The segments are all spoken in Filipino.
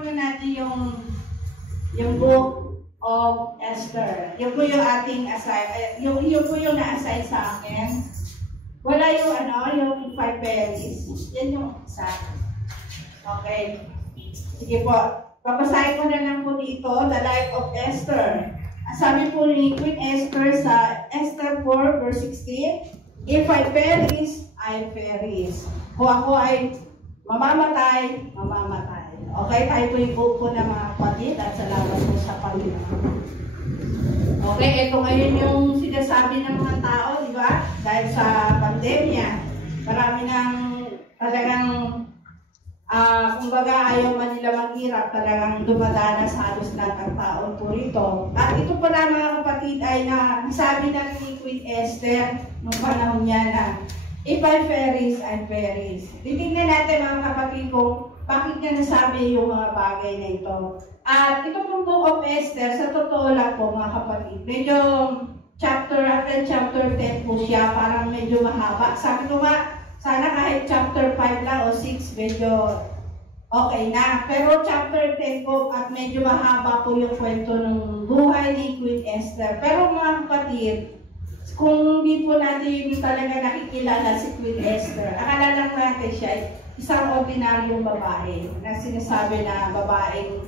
muna natin yung book of Esther. Yun po yung ating yun po yung na-assign sa akin. Wala yung yung 5 berries. Yan yung isa. Okay. Sige po. Papasahin ko na lang po dito, The Life of Esther. Sabi po ni Queen Esther sa Esther 4 verse 16, if I perish, I perish. Kung ako ay mamamatay, mamamatay. Okay, tayo po yung buko ng mga kapatid at salamat po sa Panginoon. Okay, ito ngayon yung sinasabi ng mga tao, di ba? Dahil sa pandemya, marami nang talagang kumbaga ayaw man nila maghirap, talagang dumadanas halos lahat ang taon po rito. At ito pala mga kapatid ay nasabi na ni Queen Esther nung panahon niya na if I perish, I perish. Titingnan natin mga kapatid kung bakit niya nasabi yung mga bagay na ito. At ito pong Book of Esther, sa totoo lang po mga kapatid, medyo chapter 10 po siya, parang medyo mahaba. Sabi ko nga, sana kahit chapter 5 lang o 6, medyo okay na. Pero chapter 10 po at medyo mahaba po yung kwento ng buhay ni Queen Esther. Pero mga kapatid, kung hindi po natin talaga nakikilala si Queen Esther, akala lang natin siya isang ordinaryong babae na sinasabi na babaeng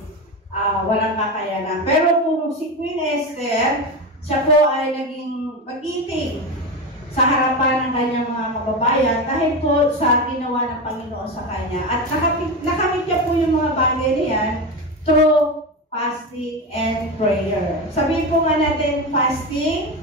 walang kakayanan. Pero kung si Queen Esther, siya po ay naging mag-iting sa harapan ng kanyang mga kababayan dahil po sa ginawa ng Panginoon sa kanya. At nakamit niya po yung mga bagay niyan through fasting and prayer. Sabihin po nga natin, fasting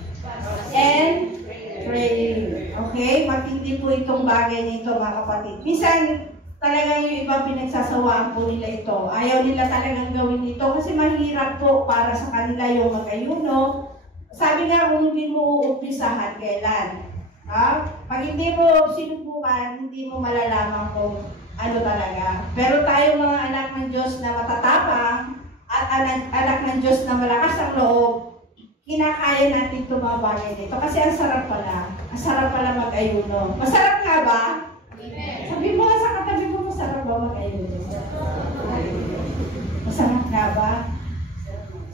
and praying. Okay? Matindi po itong bagay nito mga kapatid. Minsan, talagang yung iba pinagsasawaan po nila ito. Ayaw nila talagang gawin ito kasi mahirap po para sa kanila yung mag-ayuno. Sabi nga, kung hindi mo uumpisahan, kailan? Ha? Pag hindi mo sinubukan, hindi mo malalaman kung ano talaga. Pero tayo mga anak ng Diyos na matatapang at anak ng Diyos na malakas ang loob, kinakaya natin itong mga bagay nito. Kasi ang sarap pala. Ang sarap pala mag-ayuno. Masarap nga ba? Amen. Sabi mo sa katabi mo, masarap ba mag-ayuno? Masarap nga ba?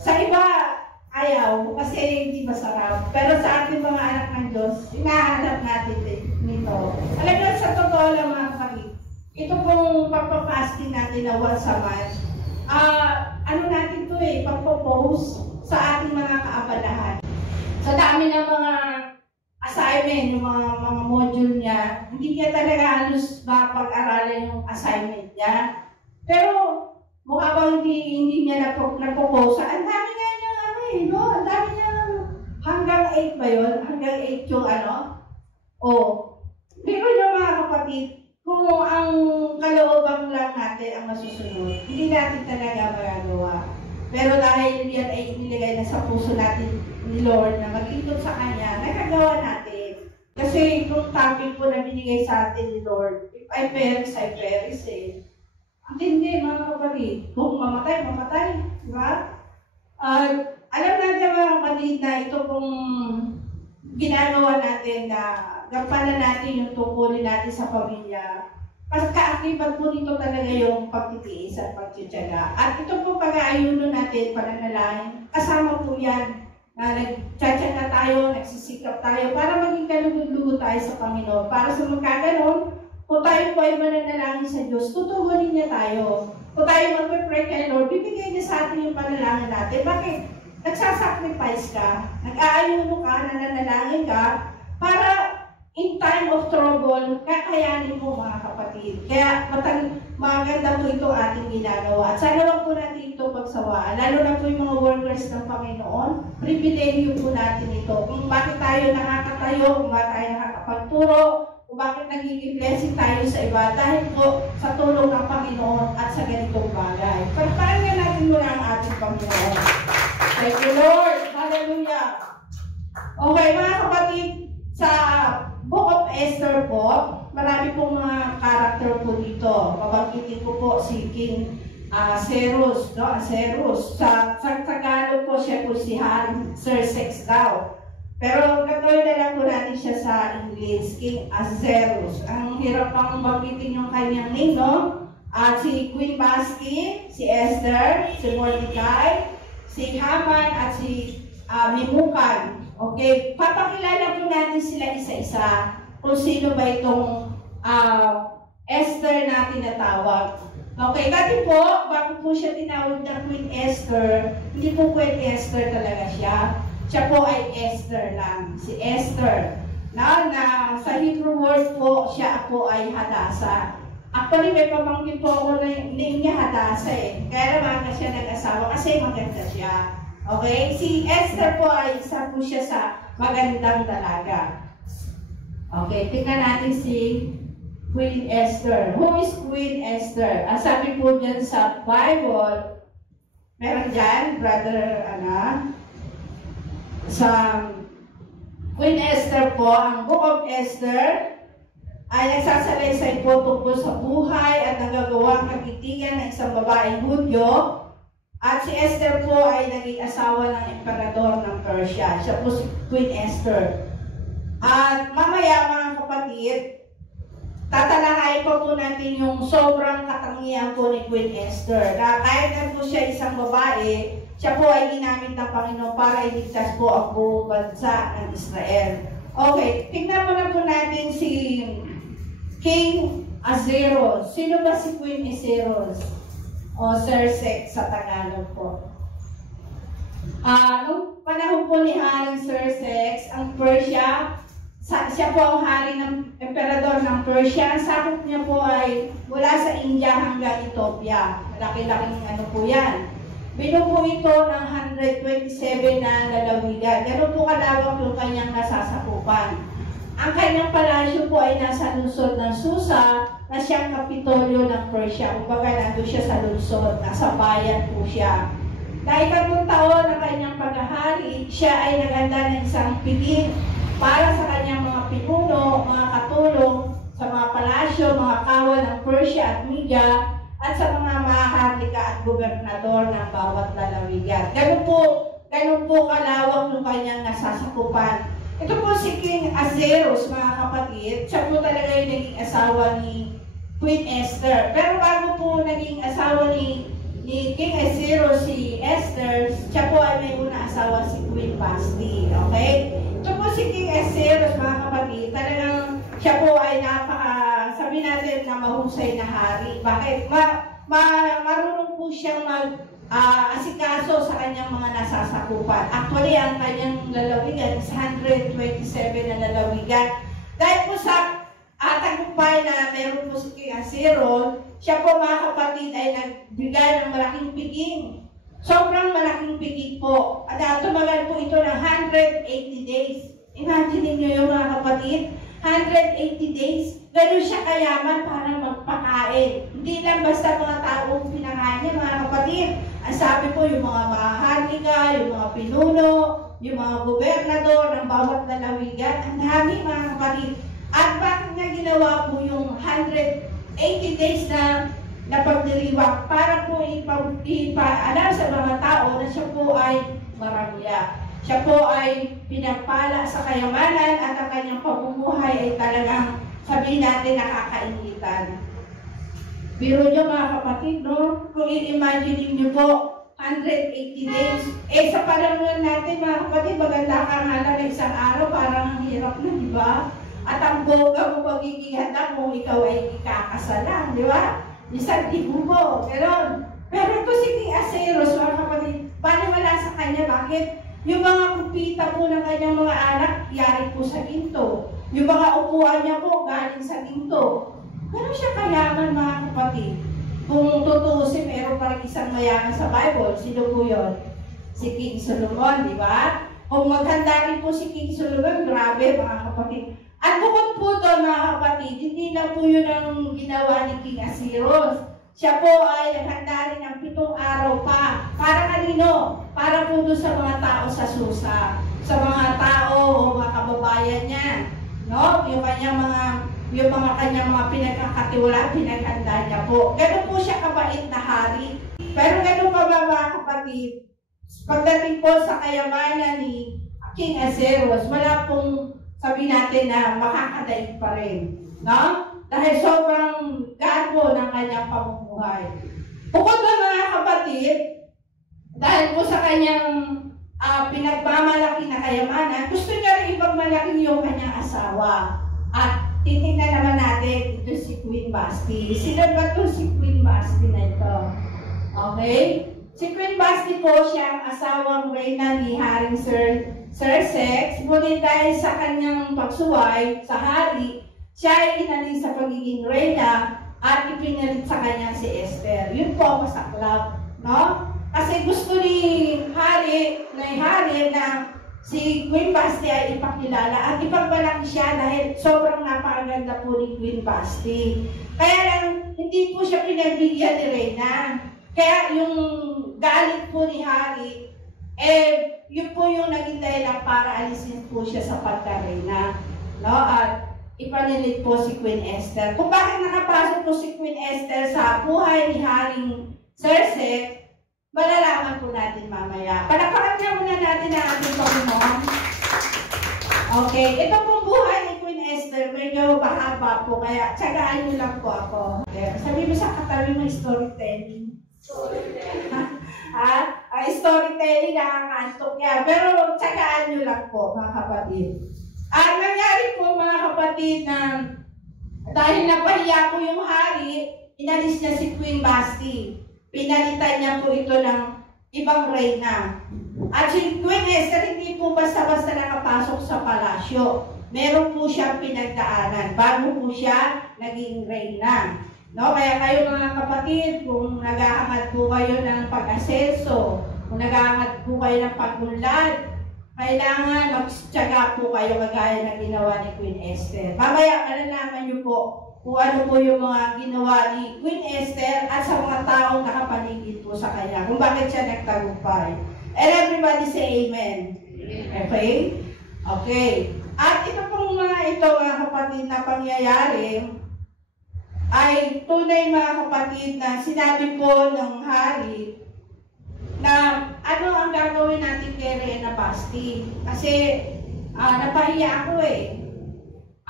Sa iba, ayaw, kasi hindi masarap. Pero sa ating mga anak ng Diyos, hinahanap natin nito. Alam nyo, sa totoo lang mga kapatid, ito pong pagpapasting natin na once a month, ano natin ito pagpo-post sa ating mga kaabalahan. Sa dami ng mga assignment, yung mga module niya, hindi niya talaga halos mapag-aralan yung assignment niya. Pero mukha bang hindi niya napopost. Ang dami nga niya no? Ang dami niya hanggang 8 ba yun? Hanggang 8 yung Pero yung mga kapatid, kung ang kalooban lang natin ang masusunod, hindi natin talaga magagawa. Pero dahil yan ay inilagay na sa puso natin ni Lord na mag-ikot sa Kanya, nakagawa natin. Kasi itong topic po na binigay sa atin ni Lord, if I perish, I perish Ang hindi mga kapatid, kung mamatay, mamatay. Diba? Alam natin mga kapatid na ito pong ginagawa natin na gampanan natin yung tungkulin natin sa pamilya. Kasi kaakibat po nito talaga yung pagtitiis at pagtitiyaga. At ito po pag-aayuno natin, pananalangin, kasama po yan na nagtsatsaga tayo, nagsisikap tayo para maging kalugod-lugod tayo sa Panginoon. Para sa magkaganon, kung tayo po ay mananalangin sa Diyos, tutugunin niya tayo. Kung tayo magpe-pray kay Lord, bibigay niya sa atin yung panalangin natin. Bakit? Nagsasacrifice ka, nag-aayuno ka, nananalangin ka, para in time of trouble, kakayanin mo mga kapatid. Kaya maganda po ito ating ginagawa. At sana lang po natin ito pagsawaan. Lalo na po yung mga workers ng Panginoon, pribilehiyo po natin ito. Kung bakit tayo nakakatayo, kung bakit tayo nakakapagturo, kung bakit nagiging blessing tayo sa iba, dahil po sa tulong ng Panginoon at sa ganitong bagay. Pagpahinga natin muna ang ating Panginoon. Thank you, Lord. Hallelujah. Okay, mga kapatid, sa Book of Esther po, marami pong mga karakter po dito. Babanggitin ko po si King Serus, no? Serus. Sa Tagalog po siya po si Xerxes daw. Pero gagawin na lang po natin siya sa English, King Ahasuerus. Ang hirap pang banggitin yung kanyang name, no? At si Queen Vashti, si Esther, si Mordecai, si Haman, at si Memucan. Okay, papakilala po natin sila isa-isa kung sino ba itong Esther na tinatawag. Okay, dati po, bago po siya tinawag na Queen Esther, hindi po Queen Esther talaga siya. Siya po ay Esther lang, si Esther. Na sa Hebrew word po, siya po ay Hadasa. Actually, may pamangkin po ako na name niya Hadasa eh. Kaya naman siya nag-asawa kasi maganda siya. Okay? Si Esther po ay isa po siya sa magandang dalaga. Okay, tingnan natin si Queen Esther. Who is Queen Esther? Ang sabi po dyan sa Bible, meron dyan, Brother sa Queen Esther po, ang Book of Esther ay nagsasalaysay po tungkol sa buhay at nagagawang kagitigan ng isang babaeng Hudyo. At si Esther po ay naging asawa ng emperador ng Persia. Siya po si Queen Esther. At mamaya mga kapatid, tatalakayin po natin yung sobrang katangian po ni Queen Esther. Na kahit na po siya isang babae, siya po ay ginamit ng Panginoon para iligtas po ang buong bansa ng Israel. Okay, tingnan mo na po natin si King Ahasuerus. Sino ba si Queen Ahasuerus? O Xerxes sa Tagalog po. Noong panahon po ni Haring Xerxes, ang Persia, siya po ang hari ng emperador ng Persia. Ang sakop niya po ay mula sa India hanggang Ethiopia. Malaki-laking po yan. Binubuo ito ng 127 na lalawigan. Ganun po kalawak yung kanyang nasasakupan. Ang kanyang palasyo po ay nasa lungsod ng Susa na siyang kapitolyo ng Persia. Kumbaga nandun siya sa lungsod, nasa bayan po siya. Dahil katong taon ng kanyang paghahari, siya ay naganda ng isang piging para sa kanyang mga pinuno, mga katulong, sa mga palasyo, mga kawal ng Persia at Media, at sa mga maharlika at gobernador ng bawat lalawigan. Ganun po kalawak ng kanyang nasasakupan. Ito po si King Ahasuerus, mga kapatid. Siya po talaga yung naging asawa ni Queen Esther. Pero bago po naging asawa ni King Ahasuerus si Esther, siya po ay may una asawa si Queen Vashti. Okay? Ito po si King Ahasuerus, mga kapatid. Talagang siya po ay sabi natin na mahusay na hari. Bakit? Marunong po siyang asikaso sa kanyang mga nasasakupan. Actually, ang kanyang lalawigan is 127 na lalawigan. Dahil po sa tagumpay na meron po si King Ahasuerus, siya po mga kapatid ay nagbigay ng malaking piging. Sobrang malaking piging po. At tumagal po ito ng 180 days. Imagine niyo yung mga kapatid, 180 days. Ganun siya kayaman para magpakain. Hindi lang basta mga taong pinakain niya, mga kapatid. Ang sabi po, yung mga maharlika, yung mga pinuno, yung mga gobernador ng bawat lalawigan, ang dami, mga kapatid. At bakit niya ginawa po yung 180 days na pagdiriwang para po ipaalam sa mga tao na siya po ay maramya. Siya po ay pinagpala sa kayamanan at ang kanyang pamumuhay ay talagang sabihin natin nakakainitan. Biro nyo mga kapatid, no? Kung i-imagine nyo po, 180 days. Sa panahon natin mga kapatid, maganda kang hala na isang araw, parang ang hirap na, di ba? At ang boga mo magiging handa kung ikaw ay ikakasalan, di ba? Isang ibubo, gano'n. Pero ito si King Ahasuerus, mga kapatid, paano wala sa kanya? Bakit? Yung mga kupita po ng kanyang mga anak, yari po sa ginto. Yung mga upuan niya po, galing sa ginto. Pero siya kayaman, mga kapatid. Kung tutuusin, meron pa rin isang mayaman sa Bible. Sino po yun? Si King Solomon, di ba? Kung maghanda rin po si King Solomon, grabe, mga kapatid. At bukod po doon, mga kapatid, hindi lang po yun ang ginawa ni King Ahasuerus. Siya po ay naghanda rin ng 7 araw pa. Para kanino? Para po doon sa mga tao sa Susa. Sa mga tao o mga kababayan niya. No? Yung kanyang mga pinagkakatiwala, pinaghanda niya po. Ganun po siya kabait na hari. Pero ganun pa ba mga kapatid? Pagdating po sa kayamanan ni King Ahasuerus, wala pong sabi natin na makakadaig pa rin. No? Dahil sobrang gago ng kanyang pamumuhay. Bukod na mga kapatid, dahil po sa kanyang pinagmamalaki na kayamanan, gusto niya rin ipagmalaki yung kanyang asawa. At titignan naman natin ito si Queen Basti. Sino ba ito si Queen Basti na ito? Okay? Si Queen Basti po siya ang asawang reyna ni Haring Xerxes. Ngunit dahil sa kanyang pagsuway sa hari, siya ay inalis sa pagiging reyna at ipinalit sa kanya si Esther. Yun po masaklap, no? Kasi gusto ni hari na si Queen Basti ay ipakilala at ipagmalaki siya dahil sobrang napakaganda po ni Queen Basti. Kaya lang, hindi po siya pinagbigyan ni Reyna. Kaya yung galit po ni hari, yun po yung naging dahilan para alisin po siya sa pagka-reyna. No? At ipanilit po si Queen Esther. Kung bakit nakapasok po si Queen Esther sa buhay ni Haring Xerxes, malalaman po natin mamaya. Palakpakan na muna natin ang ating Panginoon. Okay, ito pong buhay ni Queen Esther, medyo mahaba po, kaya tsagaan niyo lang po ako. Sabi mo sa katabi mo, storytelling. Storytelling, nakakantok niya. Pero tsagaan niyo lang po, mga kapatid. At nangyari po, mga kapatid, na dahil napahiya po yung hari, inalis niya si Queen Basti. Pinalitan niya po ito ng ibang reyna. At si Queen Esther hindi po basta-basta nakapasok sa palasyo. Meron po siyang pinagdaanan bago po siya naging reyna. No? Kaya kayo mga kapatid, kung nag-aangat po kayo ng pag-asenso, kung nag-aangat po kayo ng pag-unlad, kailangan magtyaga po kayo kagaya ng ginawa ni Queen Esther. Mamaya, malalaman niyo po kung ano po yung mga ginawa ni Queen Esther at sa mga taong nakapaligid po sa kanya, kung bakit siya nagtagumpay. And everybody say amen. Okay? Okay. At ito pong mga kapatid na pangyayari ay tunay mga kapatid na sinabi po ng hari na ano ang gagawin natin kay Reyna Basti. Kasi napahiya ako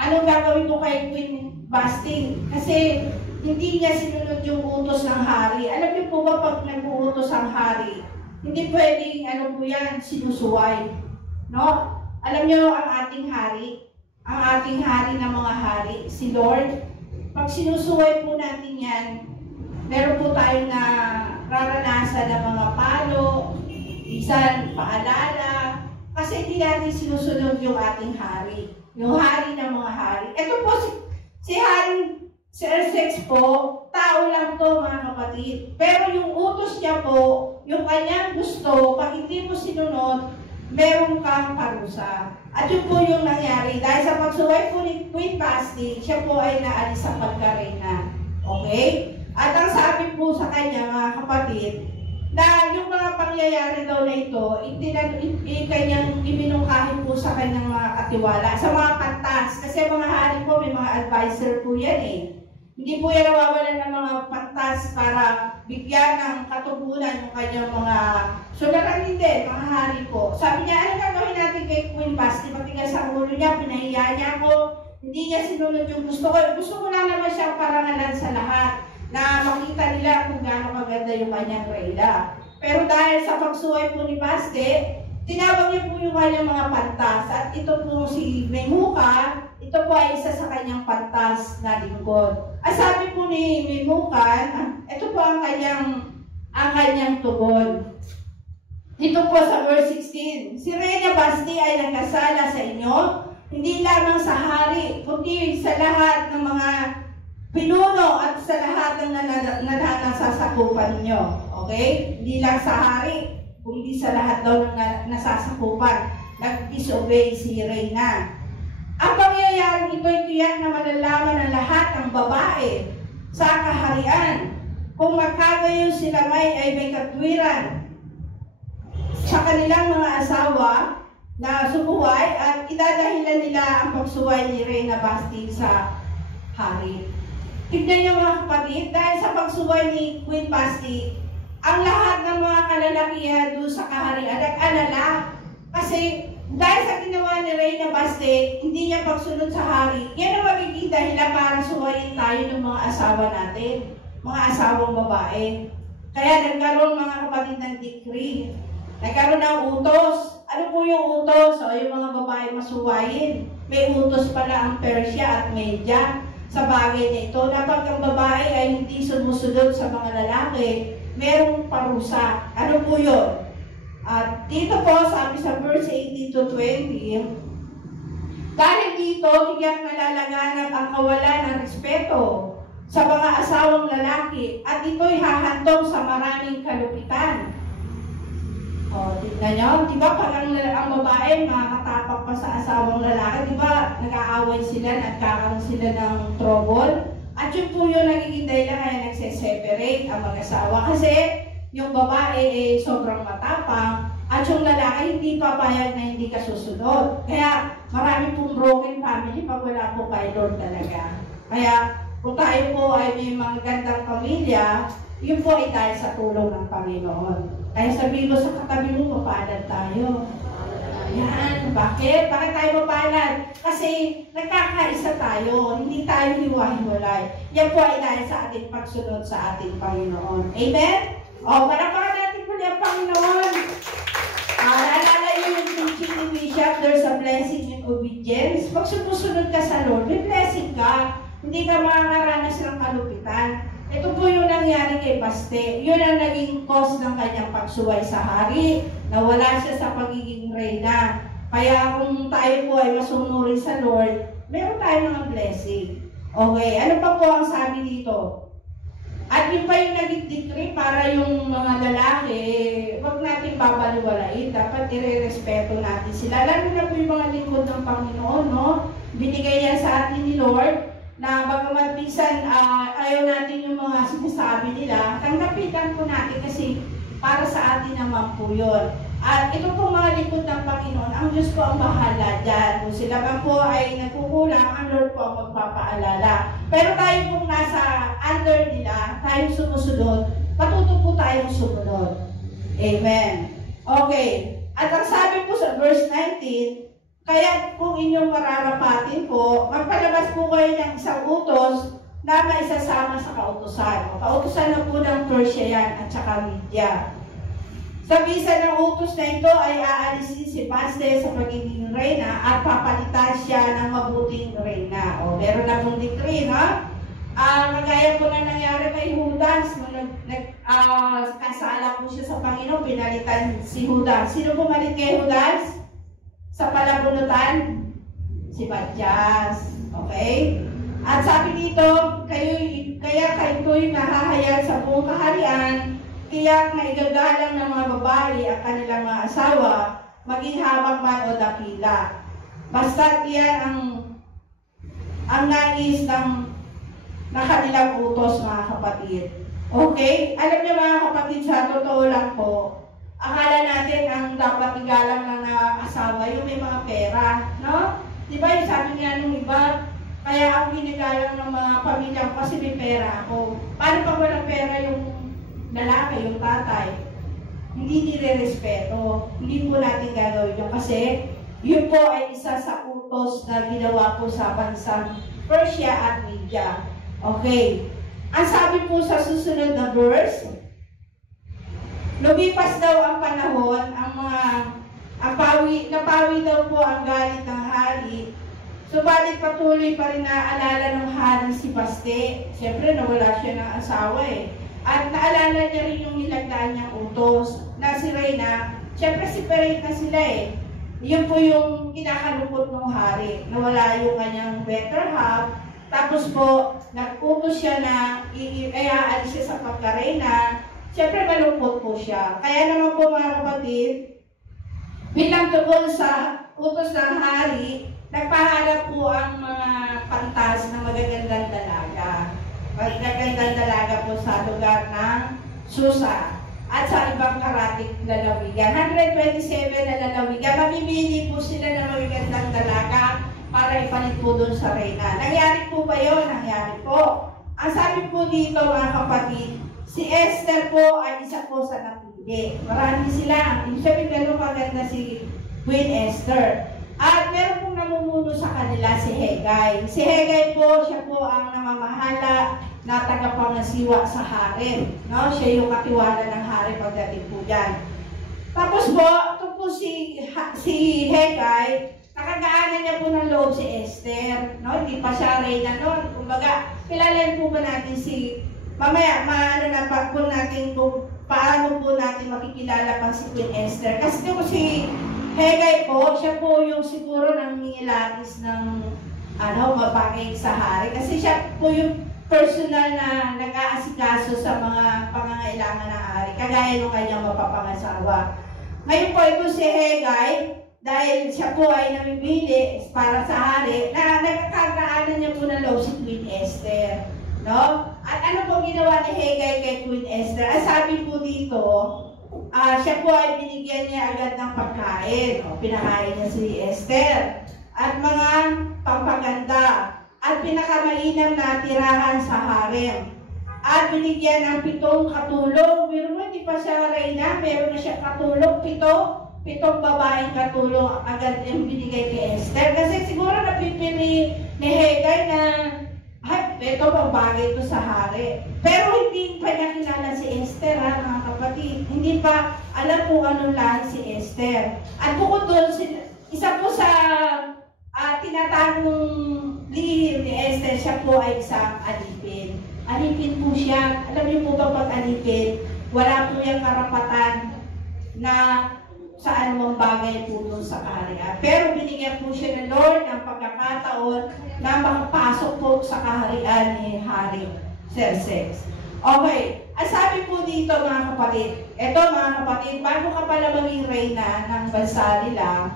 Anong gagawin ko kay Queen Basti? Kasi hindi niya sinunod yung utos ng hari. Alam niyo po ba pag nag-uutos ang hari, hindi pwedeng po yan, sinusuway. No? Alam niyo ang ating hari ng mga hari, si Lord, pag sinusuway po natin yan, meron po tayo na raranasan ng mga palo, isang paalala, kasi hindi natin sinusunod yung ating hari. Yung hari ng mga hari. Ito po si Haring Xerxes po, tao lang to mga kapatid. Pero yung utos niya po, yung kanyang gusto, pag hindi mo sinunod, meron kang parusa. At yun po yung nangyari. Dahil sa pagsuway po ni Queen Basti, siya po ay naalis sa pagka-reyna. Okay? At ang sabi po sa kanya, mga kapatid, na yung mga pangyayari daw na ito, kanyang iminungkahin po sa kanyang mga katiwala, sa mga pantas. Kasi mga hari po, may mga advisor po yan Hindi po yan nawawalan ng mga pantas para bigyan ng katugunan yung kanyang mga suliranin din, mga hari po. Sabi niya, ano gagawin natin kay Queen Basti? Matigas ang ulo niya, pinahiya niya ako, hindi niya sinunod yung gusto ko. Gusto ko lang naman siyang parangalan sa lahat na makita nila kung gaano maganda yung kanyang reyna. Pero dahil sa pagsuway po ni Basti, tinawag niya po yung kanyang mga pantas. At ito po si Memucan, ito po ay isa sa kanyang pantas na lingkod. At sabi po ni Memucan, ito po ang kanyang tugon. Dito po sa verse 16, si Reyna Basti ay nagkasala sa inyo, hindi lamang sa hari, kundi sa lahat ng mga pinuno at sa lahat ng nasasakupan ninyo. Okay? Hindi lang sa hari, kundi sa lahat daw ng nasasakupan. Nag-disobey si Reyna. Ang pangyayaring ito'y tiyak na malalaman ng lahat ng babae sa kaharian. Kung magkagayon sila ay may katwiran sa kanilang mga asawa na sumuway at idadahilan nila ang pagsuway ni Reyna Basti sa hari. Tignan niyo mga kapatid, dahil sa pagsuway ni Queen Basti, ang lahat ng mga kalalakihan doon sa kaharian nag-alala. Kasi dahil sa ginawa ni Reyna Baste, hindi niya pagsunod sa hari, yan ang magiging dahilan para suwayin tayo ng mga asawa natin, mga asawang babae. Kaya nagkaroon mga kapatid ng decree, nagkaroon ng utos. Ano po yung utos? O yung mga babae masuwayin. May utos pala ang Persia at Media sa bagay na ito, na pag ang babae ay hindi sumusunod sa mga lalaki, merong parusa. Ano po yun? At dito po, sabi sa verse 18 to 20, dahil dito, tiyak nalalaganap ang kawalan ng respeto sa mga asawang lalaki at ito'y hahantong sa maraming kalupitan. O, tignan nyo, di ba pag ang babae makakatapak pa sa asawang lalaki, di ba nag-aaway sila, nagkakaroon sila ng trouble? At yun po yung nagiging dahilan kaya nagse-separate ang mag-asawa. Kasi yung babae ay sobrang matapang at yung lalaki hindi papayag na hindi ka susunod. Kaya marami pong broken family pag wala po kay Lord talaga. Kaya kung tayo po ay may mga gandang pamilya, yun po ay dahil sa tulong ng Panginoon. Kaya sabihin mo sa katabi mo, mapalad tayo. Yan. Bakit? Bakit tayo mapalad? Kasi nagkakaisa tayo, hindi tayo hiwa-hiwalay. Yan po ay dahil sa ating pagsunod sa ating Panginoon. Amen? O, panapakan natin po ang Panginoon. Naalala niyo yung teaching ni Bishop, there's a blessing in obedience. Pag sumusunod ka sa Lord, may blessing ka. Hindi ka makakaranas ng kalupitan. Ito po yung nangyari kay Baste. Yun ang naging cause ng kanyang pagsuway sa hari. Nawala siya sa pagiging reyna. Kaya kung tayo po ay masunurin sa Lord, meron tayo ng blessing. Okay, ano pa po ang sabi dito? At yun pa yung naging decree para yung mga lalaki, huwag natin babaliwalain. Dapat i-respeto natin sila. Lalo na po yung mga lingkod ng Panginoon, no? Binigay yan sa atin ni Lord, na bagamat minsan ayaw natin yung mga sinasabi nila, tanggapin po natin kasi para sa atin naman po yun. At ito po mga lingkod ng Panginoon, ang Diyos po ang bahala dyan. Kung sila man po ay nagkukulang, ang Lord po ang magpapaalala. Pero tayo pong nasa under nila, tayong sumusunod, matuto po tayong sumunod. Amen. Okay. At ang sabi po sa verse 19, kaya kung inyong mararapatin po, magpalabas po kayo ng isang utos na maisasama sa kautusan. O, kautusan na po ng Persia yan at saka Media. Sa bisa ng utos na ito ay aalisin si Baste sa pagiging reyna at papalitan siya ng mabuting reyna. O, meron na pong decree, no? Kagaya po na nangyari kay Judas, kasala po siya sa Panginoon, pinalitan si Judas. Sino pumalit kay Judas? Sa palabunutan, si Batyas. Okay? At sabi dito, kaya kayo'y mahahayag sa buong kaharian, kaya maigagalang ng mga babae ang kanilang mga asawa, maging habang man o dakila. Basta't yan ang nais ng kanilang utos, mga kapatid. Okay? Alam niyo mga kapatid, sa totoo lang po, akala natin ang dapat igalang ng asawa yung may mga pera, no? Di ba yung sabi nga nung iba, kaya ako ginagalang ng mga pamilya ko kasi may pera ako. Paano pag walang pera yung lalaki, yung tatay? Hindi nire-respeto. Hindi po natin gagawin yun kasi yun po ay isa sa utos na ginawa po sa bansang Persia at Media. Okay. Ang sabi po sa susunod na verse, lumipas daw ang panahon, napawi daw po ang galit ng hari. Subalit patuloy pa rin naaalala ng hari si Baste. Siyempre nawala siya ng asawa eh. At naalala niya rin yung nilagdaan niyang utos na si Reyna. Siyempre separate na sila eh. Yun po yung kinakalungkot ng hari. Nawala yung kanyang better half. Tapos po, nag-utos siya na iaalis siya sa pagka-Reyna. Siyempre malungkot po siya. Kaya naman po mga kapatid, bilang tugon sa utos ng hari, nagpahanap po ang mga pantas ng magagandang dalaga. Magagandang dalaga po sa lugar ng Susa at sa ibang karating lalawigan. 127 na lalawigan. Mamimili po sila ng magagandang dalaga para ipalit po doon sa Reyna. Nangyari po ba yun? Nangyari po. Ang sabi po dito mga kapatid, si Esther po ay isa po sa napili. Marami sila. Ibig sabihin ganun maganda si Queen Esther. At meron pong namumuno sa kanila si Haggai. Si Haggai po, siya po ang namamahala na tagapangasiwa sa harem. No? Siya yung katiwala ng harem pagdating po dyan. Tapos po, ito po si Haggai, nakagaanan niya po ng loob si Esther. No? Hindi pa siya reyna noon. Kumbaga, kilalain po ba natin si... Mamaya, maano na pa po natin kung paano po natin makikilala pa si Queen Esther. Kasi po si Haggai po, siya po yung siguro nang nilagis ng mabagay sa hari. Kasi siya po yung personal na nag-aasikaso sa mga pangangailangan ng hari, kagaya ng kanyang mapapangasawa. Ngayon po ito si Haggai, dahil siya po ay namimili para sa hari, na nagkakagaanan niya po ng loob si Queen Esther. No? At ano po ginawa ni Haggai kay Queen Esther? Sabi po dito, siya po ay binigyan niya agad ng pagkain. Pinakain niya si Esther. At mga pampaganda. At pinakamainam na tirahan sa harem. At binigyan ng 7 katulong. Pero hindi pa siya reyna, meron na siya katulong, 7 babaeng katulong agad yung binigay kay Esther. Kasi siguro napipili ni Haggai na ito bang bagay ito sa hari. Pero hindi pa niya kilala si Esther, mga kapatid. Hindi pa alam kung anong lahi si Esther. At bukod doon, isa po sa tinatagong lihim ni Esther, siya po ay isang alipin. Alipin po siya. Alam niyo po ba pag alipin, wala po yung karapatan na sa anumang bagay po doon sa kaharian. Pero binigyan po siya ng Lord ng pagkakataon na makapasok po sa kaharian ni Hari Xerxes. Okay, ang sabi po dito mga kapatid, bago ka pala maging reyna ng bansa nila,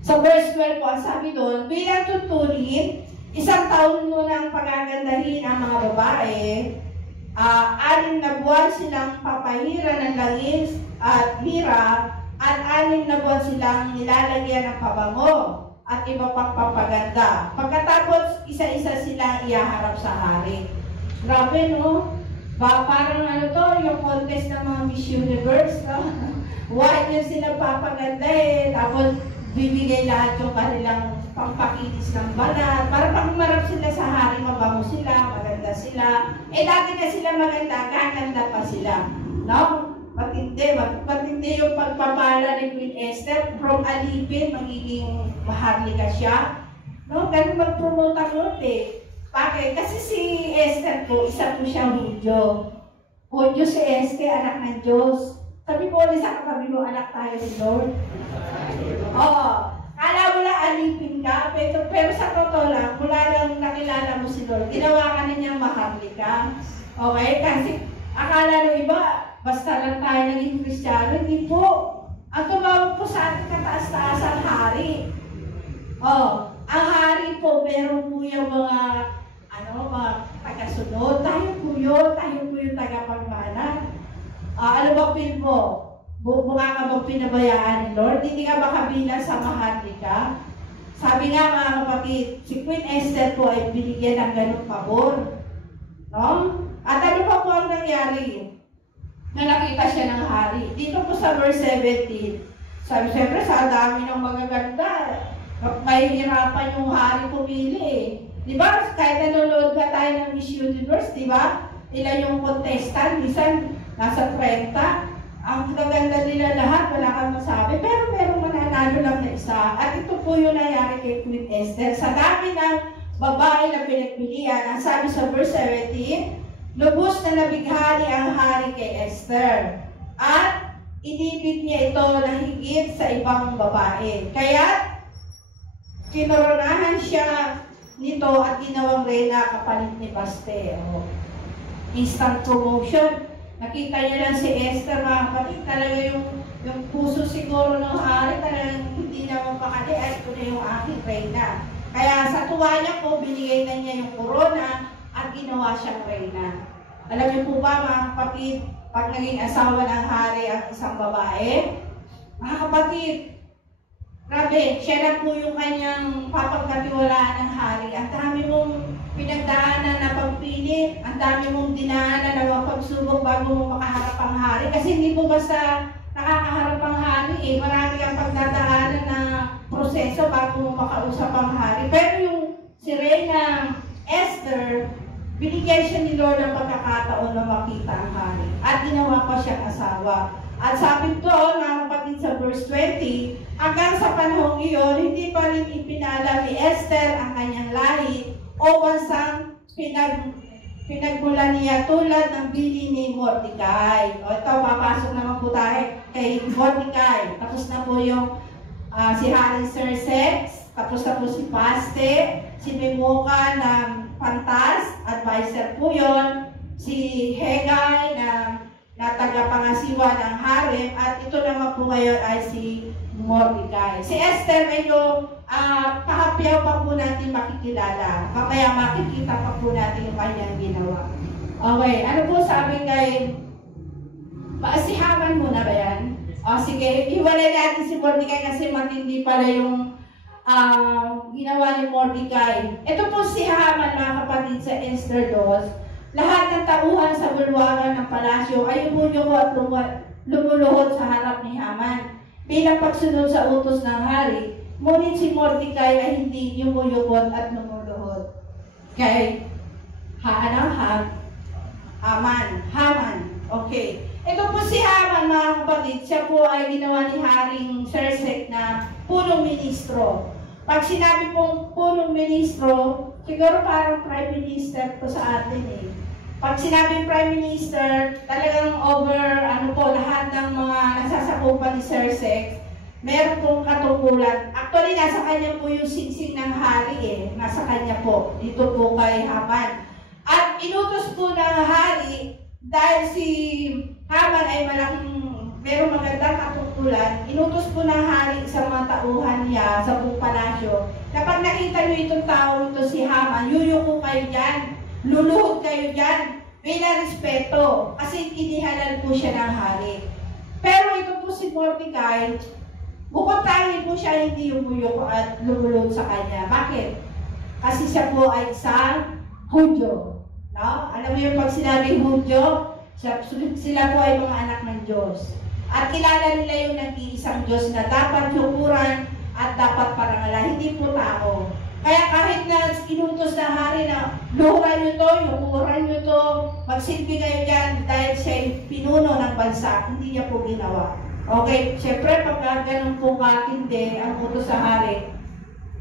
sa verse 12 po, ang sabi doon, bilang tutunin, 1 taon mo nang pagagandahin ang mga babae, 6 na buwan silang papahira ng langis at hira, at 6 na buwan silang nilalagyan ng pabango at iba pang papaganda. Pagkatapos, isa-isa silang ihaharap sa hari. Grabe, no? Parang yung contest ng mga Miss Universe, no? White yun sila papaganda tapos bibigay lahat yung kanilang pampakinis ng balat. Para pag umarap sila sa hari, mabango sila, maganda sila. Dati na sila maganda, gaganda pa sila. No? Matindi yung pagpapala ni Queen Esther. From alipin, magiging maharlika siya. No? Ganun mag-promote ang Lord Bakit? Kasi si Esther po, isa po siyang Hudyo. Hudyo si Esther, anak ng Diyos. Sabi ko ulit sa katabi mo, anak tayo ni Lord. Oo. Kala mo lang alipin ka, pero sa totoo lang, mula lang nakilala mo si Lord, ginawa ka na niya maharlika. Okay? Kasi akala ng iba, basta lang tayo naging Kristiyano, hindi po. Ang tumawag po sa ating kataas-taasang hari. Ang hari po, meron po yung mga tagasunod. Tayo po yung tagapagmana. Ano ba feel mo? Mukha ka bang pinabayaan ni Lord? Hindi ka ba kabilang sa maharlika? Sabi nga mga kapatid, si Queen Esther po ay binigyan ng ganung pabor. No? At ano pa po ang nangyari? Na nakita siya ng hari. Dito po sa verse 17, sabi siyempre sa dami ng magaganda, mahihirapan yung hari pumili Di ba? Kahit nanonood ka tayo ng Miss Universe, di ba? Ilan yung contestant, minsan nasa 30. Ang gaganda nila lahat, wala kang masabi. Pero merong mananalo lang na isa. At ito po yung nangyari kay Queen Esther. Sa dami ng babae na pinagpilian, ang sabi sa verse 17, lubos na nabighani ang hari kay Esther. At inibig niya ito na higit sa ibang babae. Kaya, kinoronahan siya nito at ginawang reyna kapalit ni Baste. Instant promotion. Nakita niya lang si Esther, mga kapatid, talaga yung puso siguro ng hari, talagang hindi na mapakali, at ito na yung aking reyna. Kaya sa tuwa niya po, binigay na niya yung corona at ginawa siyang reyna. Alam niyo po ba, mga kapatid, pag naging asawa ng hari ang isang babae, mga kapatid, grabe, siya na po yung kanyang papagkatiwalaan ng hari. Ang dami mong pinagdaanan na pagpilit, ang dami mong dinaanan na pagsubok bago mo makaharap ang hari. Kasi hindi po basta nakakaharap ang hari Marami ang pagdadaanan na proseso proseso bago mo makausap ang hari. Pero yung si Reyna Esther, binigyan siya ni Lord ng pagkakataon na makita ang hari. At ginawa pa siyang asawa. At sabi to, mga kapatid sa verse 20, hanggang sa panahong iyon, hindi pa rin ipinala ni Esther ang kanyang lahi o bansang pinagmula niya tulad ng bili ni Mordecai. O ito, papasok naman po tayo kay Mordecai. Tapos na po yung si Haring Xerxes, tapos na po si Paste, si Memucan ng Pantas, advisor po yun, si Hegai na tagapangasiwa ng harem, at ito naman po ngayon ay si Mordecai. Si Esther, medyo pahapyaw pa po natin makikilala. Mamaya makikita pa po natin yung kanyang ginawa. Okay, ano po sabi kay... Si Haman muna ba yan? O sige, iwalay natin si Mordecai kasi matindi pala yung ginawa ni Mordecai. Ito po si Haman, mga kapatid, sa Esther 2. Lahat ng tauhan sa bulwagan ng palasyo ay umuyo at lumuluhod sa harap ni Haman bilang pagsunod sa utos ng hari. Ngunit si Mordecai ay hindi yumuyukot at lumuluhod. Kay Haman. Okay. Ito po si Haman, mga kapatid. Siya po ay ginawa ni Haring Xerxes na punong ministro. Pag sinabi pong punong ministro, siguro parang prime minister po sa atin eh. Pag sinabing prime minister, talagang over lahat ng mga nasasakupan ni Xerxes, meron pong katungkulan. Actually, nasa kanya po yung singsing ng hari eh. Nasa kanya po. Dito po kay Haman. At inutos po ng hari, dahil si Haman ay merong magandang katungkulan, inutos po ng hari sa mga tauhan niya sa buong palasyo, na pag nakita nyo itong tao ito si Haman, yuyuko kayo dyan, luluhod kayo dyan, bilang respeto, kasi inihalal po siya ng hari. Pero ito po si Mordecai, bukod tayo po siya hindi yumuyuko at lumulod sa kanya. Bakit? Kasi siya po ay isang Hudyo. No? Alam mo yung pag sinabi Hudyo, sila po ay mga anak ng Diyos. At kilala nila yung nag-iisang Diyos na dapat yukuran at dapat parangalan, hindi po tao. Kaya kahit na inutos na hari na luhuran nyo to, yukuran nyo to, magsilbi kayo dyan dahil siya pinuno ng bansa, hindi niya po ginawa. Okay, syempre pag ganun po katindi ang utos sa hari,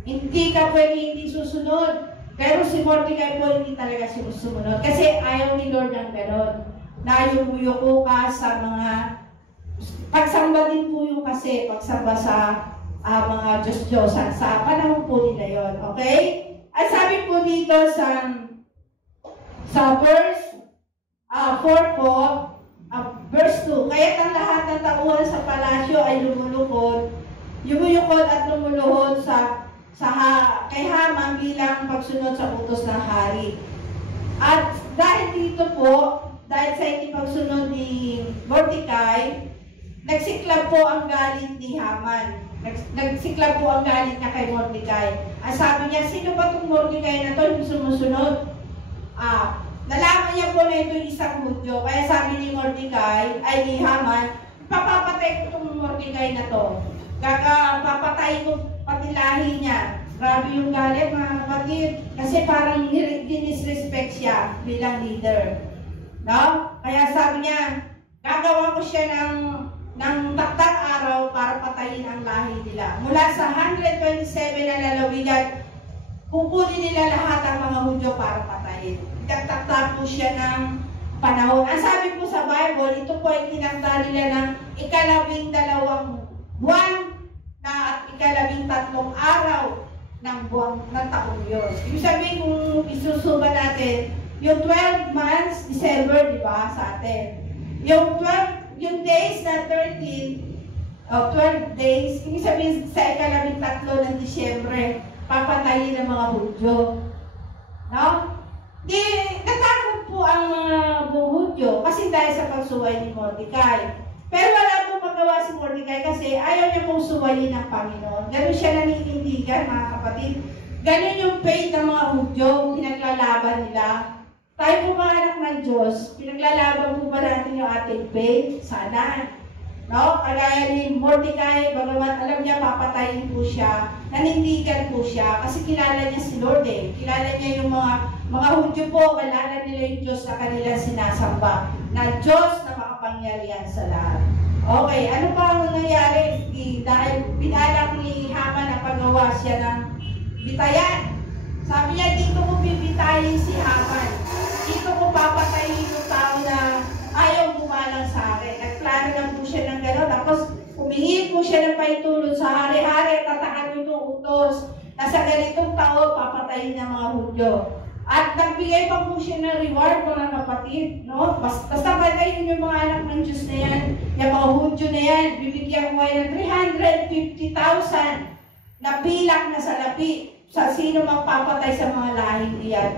hindi ka pwede hindi susunod. Pero si Mordecai po hindi talaga susunod. Kasi ayaw ni Lord ng gano'n. Na yumuyuko ka sa mga pagsamba din po yung kasi pagsamba sa mga Diyos-Diyosan sa panahon po nila yun. Okay? At sabi po dito sa verse 4 po, verse 2, kaya't ang lahat ng tauhan sa palasyo ay yumuyukod at lumuluhod kay Haman bilang pagsunod sa utos ng hari. At dahil dito po, dahil sa hindi pagsunod ni Mordecai, nagsiklab po ang galit ni Haman. Nagsiklab po ang galit niya kay Mordecai. Ang sabi niya, sino ba itong Mordecai na ito yung sumusunod? Nalaman niya po na ito yung isang Hudyo. Kaya sabi ni Mordecai, ay ni Haman, papapatay ko itong Mordecai na to. Papatay ko pati lahi niya. Grabe yung galit, mga kapatid. Kasi parang dinisrespect siya bilang leader. No? Kaya sabi niya, gagawa ko siya ng takdang araw para patayin ang lahi nila. Mula sa 127 na lalawigan, kukunin nila lahat ang mga Hudyo para patayin. Taktak po siya ng panahon. Ang sabi po sa Bible, ito po ay tinakda nila ng 12 buwan at 13 araw ng taon yun. Ibig sabihin kung isusuba natin, yung 12 months, December, di ba, sa atin. Yung days na 12 days, ibig sabihin sa 13 ng Disyembre, papatayin ng mga Hudyo. No? Natakot po ang mga buong Hudyo kasi dahil sa pagsuway ni Mordecai. Pero wala pong magawa si Mordecai kasi ayaw niya pong suwayin ng Panginoon. Ganun siya naninindigan, mga kapatid. Ganun yung faith ng mga Hudyo, pinaglalaban nila. Tayo po mga anak ng Diyos, pinaglalaban po ba natin yung ating faith? Sana. No? Kagaya ni Mordecai, bagamat alam niya papatayin po siya, nanindigan po siya kasi kilala niya si Lord eh. Kilala niya yung mga Hudyo po, kilala nila yung Diyos na kanilang sinasamba, na Diyos na makapangyarihan sa lahat. Okay, ano pa ang nangyari? Dahil pinalak ni Haman na paggawa siya ng bitayan. Sabi niya, dito ko bibitayin si Haman. Dito ko papatayin yung tao na ayaw bumalang sa akin. Nagplano lang po siya ng gano'n. Tapos, humingi po siya ng paitulot sa hari-hari. Tatakan mo itong utos. Nasa ganitong tao, papatayin ng mga Hudyo. At nagbigay pa po siya ng reward, mga kapatid. No? Basta patayin yung mga anak ng Diyos na yan. Yung mga Hudyo na yan. Bibigyan ko kayo ng 350,000 na pilak na salapi sa sino magpapatay sa mga lahing iyan.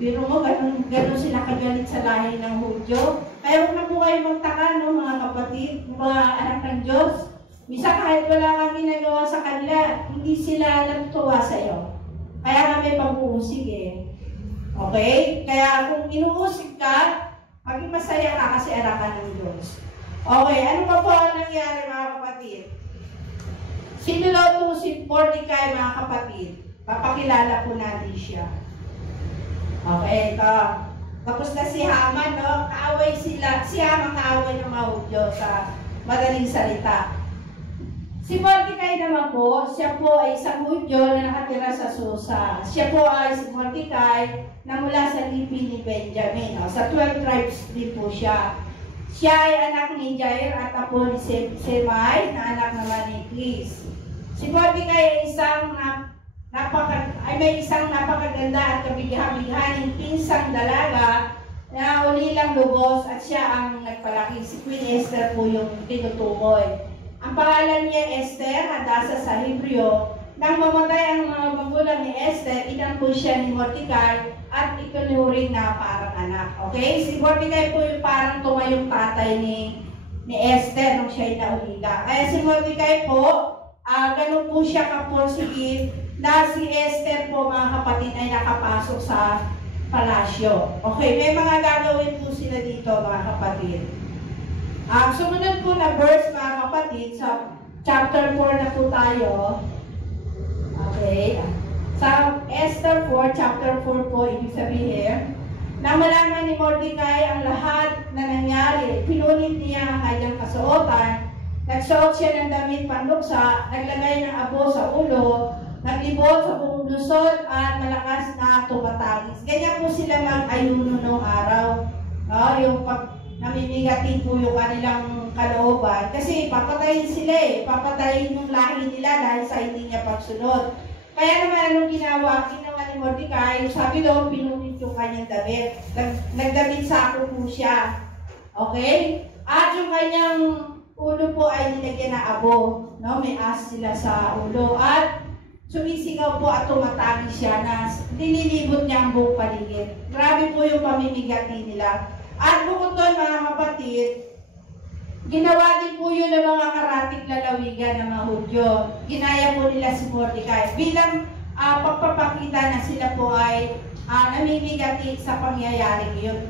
Pero mo, ganun sila kagalit sa lahi ng Hudyo. Kaya huwag na po kayo magtaka, no, mga kapatid, mga anak ng Diyos. Misa kahit wala kang ginagawa sa kanila, hindi sila natutuwa sa iyo. Kaya kami pag-uusig eh. Okay? Kaya kung inuusig ka, maging masaya ka kasi anak ka ng Diyos. Okay, ano pa po ang nangyari, mga kapatid? Sino daw itong si Mordecai, mga kapatid? Papakilala po natin siya. Okay, ito. Tapos na si Haman, no? Kaaway sila. Si Haman kaaway ng mga Hudyo sa madaling salita. Si Mordecai naman po, siya po ay isang Hudyo na nakatira sa Susa. Siya po ay si Mordecai na mula sa lipi ni Benjamin. No? Sa 12 tribes din po siya. Siya ay anak ni Jair at apo ni Semai na anak naman ni Kis. Si Mordecai ay may isang napakaganda at kabigha-bighaning pinsang dalaga na ulilang lubos at siya ang nagpalaki. Si Queen Esther po yung tinutukoy. Ang pangalan niya Esther, Hadasa sa Hebreo. Nang mamatay ang mga magulang ni Esther, inang po siya ni Mordecai at itunuring na parang anak. Okay? Si Mordecai po yung parang tumayong tatay ni Esther nung siya'y naulila. Kaya si Mordecai po, ganun po siya kaporsige na si Esther po, mga kapatid, ay nakapasok sa palasyo. Okay, may mga gagawin po sila dito, mga kapatid. Sumunod po na verse, mga kapatid, sa chapter 4 na po tayo. Okay. Sa Esther 4, chapter 4 po, ibig sabihin, na malaman ni Mordecai ang lahat na nangyari. Pinunit niya ang kanyang kasuotan. Nagsuot siya ng damit panluksa, naglagay ng abo sa ulo, naglibot sa buong Luzon at malakas na tumatagis. Ganyan po sila mag-ayuno noong araw. No? Yung pag namimigati po yung kanilang kalooban. Kasi papatayin sila eh. Papatayin yung lahi nila dahil sa hindi niya pagsunod. Kaya naman anong ginawa ni Mordecai, sabi doon, pinunit yung kanyang damit. Nagdamit sako po siya. Okay? At yung kanyang ulo po ay nilagyan na abo. No? May as sila sa ulo. At sumisigaw po at tumatagi siya na nililibot niya ang buong paligid. Grabe po yung pamimigati nila. At bukod doon, mga kapatid, ginawa din po yun ng mga karatig lalawigan ng mga Hudyo. Ginaya po nila si Mordecai bilang pagpapakita na sila po ay namimigati sa pangyayaring yun.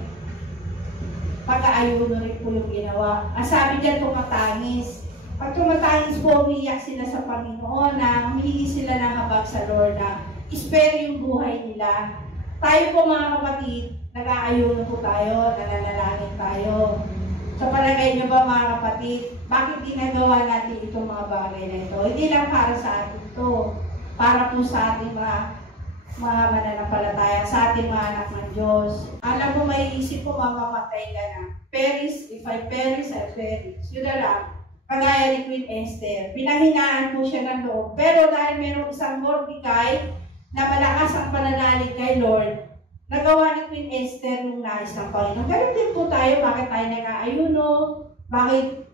Pag-aayuno rin po yung ginawa. Ang sabi dyan, tumatangis. Pag tumatangis po, umiyak sila sa Panginoon na humihingi sila ng habag sa Lord na spare yung buhay nila. Tayo po, mga kapatid, nag-aayuno po tayo, nananalangin tayo. Sa palagay niyo ba, mga kapatid, bakit ginagawa natin itong mga bagay na ito? Hindi lang para sa atin ito. Para po sa ating mga mananampalataya, sa ating mga anak ng Diyos. Alam mo, may isip ko, mamamatay ka na. Perish, if I perish, I perish. Yun na lang. Kagaya ni Queen Esther. Pinanghinaan po siya ng loob. Pero dahil mayroong isang Mordecai na malakas ang pananalig kay Lord, nagawa ni Queen Esther nung nais ng Panginoon. Ganun din po tayo, bakit tayo nag-aayuno, bakit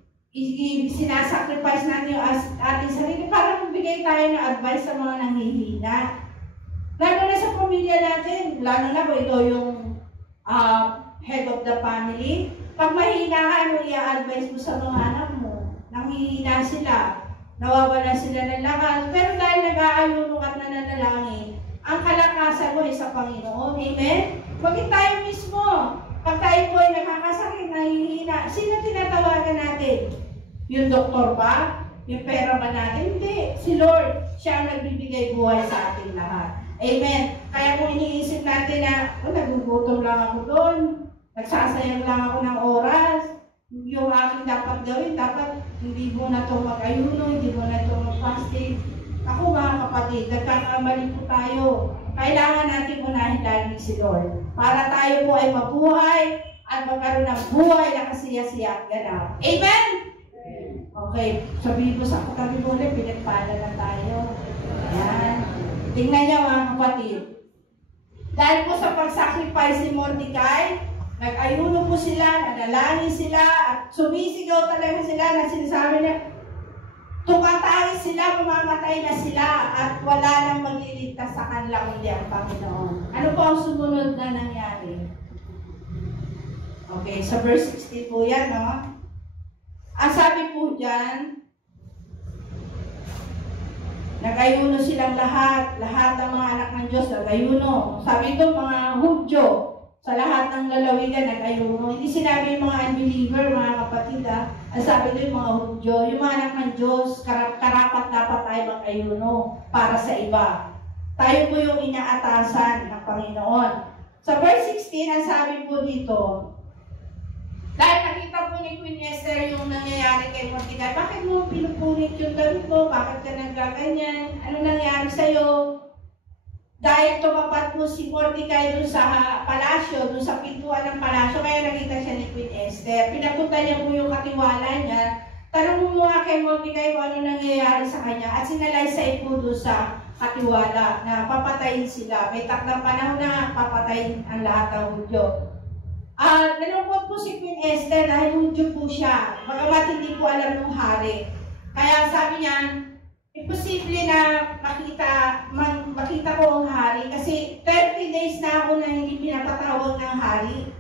sinasacrifice natin yung ating sarili para magbigay tayo ng advice sa mga nanghihina. Lalo na sa pamilya natin, lalo na kung ikaw yung head of the family. Pag mahina ka, ano i-advise mo sa mga anak mo? Nanghihina sila, nawawala sila ng lakas. Pero dahil nag-aayuno at nananalangin, ang kalakasan mo ay sa Panginoon. Amen? Maging tayo mismo. Pag tayo po ay nakakasakit, nahihina, sino tinatawagan natin? Yung doktor ba? Yung pera ba natin? Hindi. Si Lord, siya ang nagbibigay buhay sa ating lahat. Amen. Kaya kung iniisip natin na, nagugutom lang ako doon, nagsasayang lang ako ng oras, yung aking dapat gawin, dapat hindi mo na ito mag-ayuno, hindi mo na ito mag-fasting. Ako mga kapatid, nagkakamali po tayo. Kailangan natin unahin lagi si Lord para tayo po ay mabuhay at magkaroon ng buhay na kasiya-siya. Ganap. Amen? Okay, sabihin mo sa katabi mo ulit, pinagpala na tayo. Ayan. Tingnan niyo mga kapatid. Dahil po sa pag-sacrifice ni Mordecai, nag-ayuno po sila, nanalangin sila, at sumisigaw talaga sila na sinasabi niya, tumatangis sila, mamamatay na sila, at wala nang magliligtas sa kanila kundi ang Panginoon. Ano po ang sumunod na nangyari? Okay, sa verse 60 po yan, no? Ang sabi po dyan, nag-ayuno silang lahat ng mga anak ng Diyos, nag-ayuno. Sabi ito, mga Hudyo, sa lahat ng lalawigan, nag-ayuno. Hindi sinabi yung mga unbeliever, mga kapatid, Ang sabi ito yung mga Hudyo, yung mga anak ng Diyos, karapat dapat tayo mag-ayuno para sa iba. Tayo po yung inaatasan ng Panginoon. Sa verse 16, ang sabi po dito, dahil nakita po ni Queen Esther yung nangyayari kay Mordecai, bakit mo pinupunit yung damit mo? Bakit ka nagkaganyan? Ano nangyari sa'yo? Dahil tumapat po si Mordecai dun sa palasyo, dun sa pintuan ng palasyo, kaya nakita siya ni Queen Esther. Pinapunta niya po yung katiwala niya. Tanong mo nga kay Mordecai kung ano nangyayari sa kanya. At sinalaysay po dun sa katiwala na papatayin sila. May takdang panahon na papatayin ang lahat ng Hudyo. Nalungkot po si Queen Esther dahil Hudyo po siya. Bagamat hindi po alam ng hari. Kaya sabi niya, imposible na makita ko ang hari kasi 30 days na ako na hindi pinapatawag ng hari.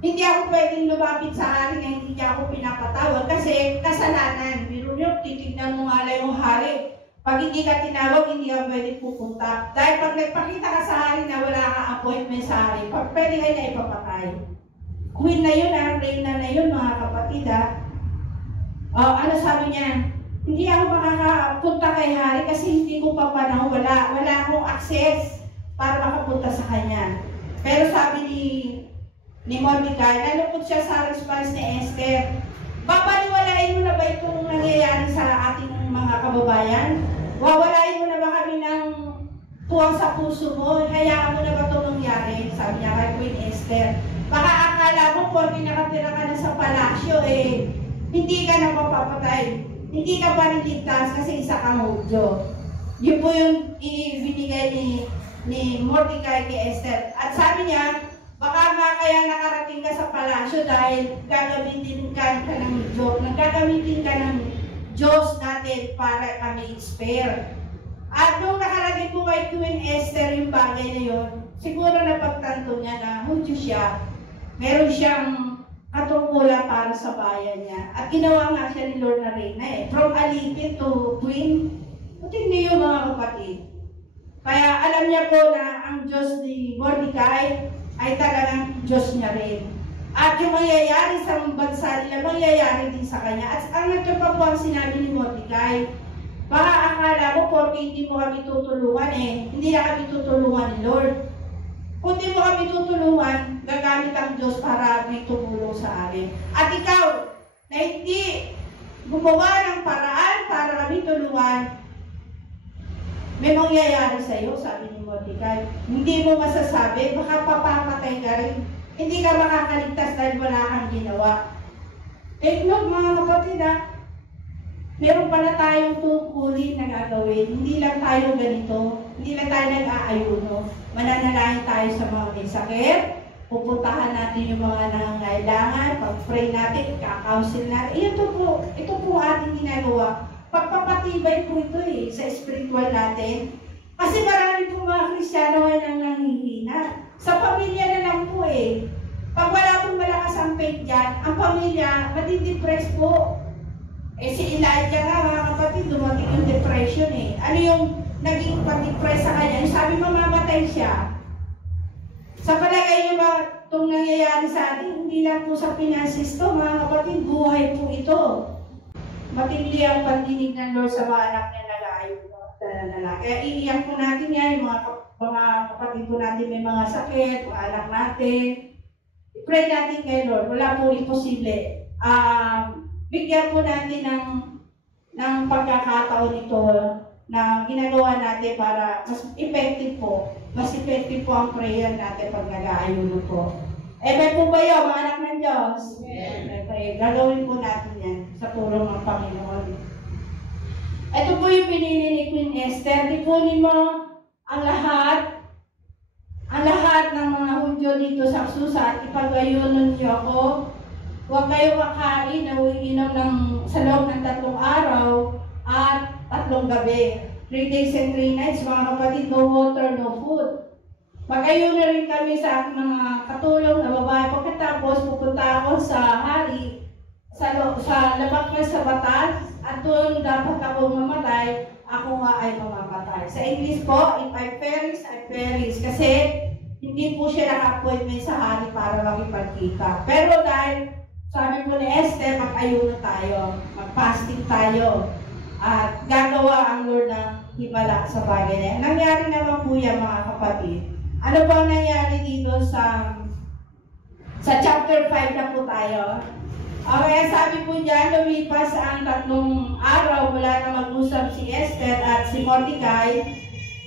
Hindi ako pwedeng lumapit sa hari na hindi niya ako pinapatawag kasi kasalanan. Biro niyo, titignan mo nga lang yung hari. Pag hindi ka tinawag, hindi ka pwedeng pupunta. Dahil pag nagpakita ka sa hari na wala kang appointment sa hari, pwede kayo na ipapatay. Queen na yun, reyna na yun, mga kapatid, ano sabi niya? Hindi ako makakapunta kay hari kasi hindi ko pa panahon, wala akong access para makapunta sa kanya. Pero sabi ni Mordecai, nalungkot siya sa response ni Esther. Papaniwalain mo na ba itong nangyayari sa ating mga kababayan? Wawalain mo na ba kami ng tuwang sa puso mo? Hayaan mo na ba itong nangyari? Sabi niya kay Queen Esther. Baka akala mo, porque nakatira ka na sa palasyo, hindi ka na mapapatay. Hindi ka pa niligtas kasi isa kang Hudyo. Yun po yung ibinigay ni Mordecai kay Esther. At sabi niya, baka nga kaya nakarating ka sa palasyo dahil gagamitin ka ng Diyos. Nagagamitin ka ng Diyos natin para kami spare. At nung nakarating po kay Queen Esther yung bagay na yun, siguro napagtanto niya na Hudyo siya. Meron siyang katungkulan para sa bayan niya. At ginawa nga siya ni Lord na reyna From alipin to queen. Putin niyo mga kapatid. Kaya alam niya po na ang Diyos ni Mordecai ay talagang Diyos niya rin. At yung mangyayari sa bansa nila, mangyayari din sa kanya. At ang nagtapa po ang sinabi ni Mordecai, baka akala mo porque hindi mo kami tutulungan hindi na kami tutulungan ni Lord. Kung di mo kami tutulungan, gagamit ang Diyos para may tumulong sa amin. At ikaw, na hindi gumawa ng paraan para kami tulungan, may mangyayari sa iyo, sabi ni Mordecai. Hindi mo masasabi, baka papamatay ka rin. Hindi ka makakaligtas dahil wala kang ginawa. Take note mga kapatid meron pala tayong tungkulin na gagawin. Hindi lang tayo ganito. Hindi lang tayo nag-aayuno. Mananalangin tayo sa mga may sakit. Pupuntahan natin yung mga nangangailangan. Pag-pray natin, kakounsel natin. Ito po ating ginagawa. Pagpapatibay po ito sa spiritual natin. Kasi marami po mga Kristiyano ngayon ang nanghihina. Sa pamilya na lang po Pag wala pong malakas ang faith dyan, ang pamilya, matidepress po. Si Elijah nga, mga kapatid, dumating yung depression Ano yung naging pag-depress sa kanya? Yung sabi mamamatay siya. Sa palagay niyo ba itong nangyayari sa atin, hindi lang po sa finances to, mga kapatid, buhay po ito. matindi ang pandinig ng Lord sa mga anak niya nag-aayuno at lalaki. Kaya iiyak po natin yan, yung mga kapatid po natin may mga sakit, mga anak natin. I-pray natin kay Lord, wala po imposible. Bigyan po natin ng pagkakataon ito na ginagawa natin para mas effective po. Mas effective po ang prayer natin pag nag-aayuno po. Amen po ba yun, mga anak ng Diyos? Amen. Okay, gagawin po natin yan sa tulong ng Panginoon. Ito po yung pinili ni Queen Esther. Tipunin mo ang lahat ng mga Hudyo dito sa Susa at ipag-ayunon niyo ako. Huwag kayo kakain na uiinom sa loob ng 3 araw at 3 gabi. 3 days and 3 nights, mga kapatid, no water, no food. Mag-ayuno rin kami sa aking mga katulong na babae. Pagkatapos, pupunta ako sa hari, sa labak na sa batas, at doon dapat ako mamatay, ako nga ay mamamatay. Sa English po, if I perish, I perish. Kasi hindi po siya naka-appointment sa hari para makipagkita. Pero dahil sabi po ni Esther, mag-ayuno tayo, mag-fasting tayo, at gagawa ang Lord ng himala sa bagay na yan. Nangyari naman po yan, mga kapatid. Ano ba nangyari dito sa chapter 5 na po tayo? Okay, sabi po dyan, lumipas ang 3 araw mula na mag-usap si Esther at si Mordecai.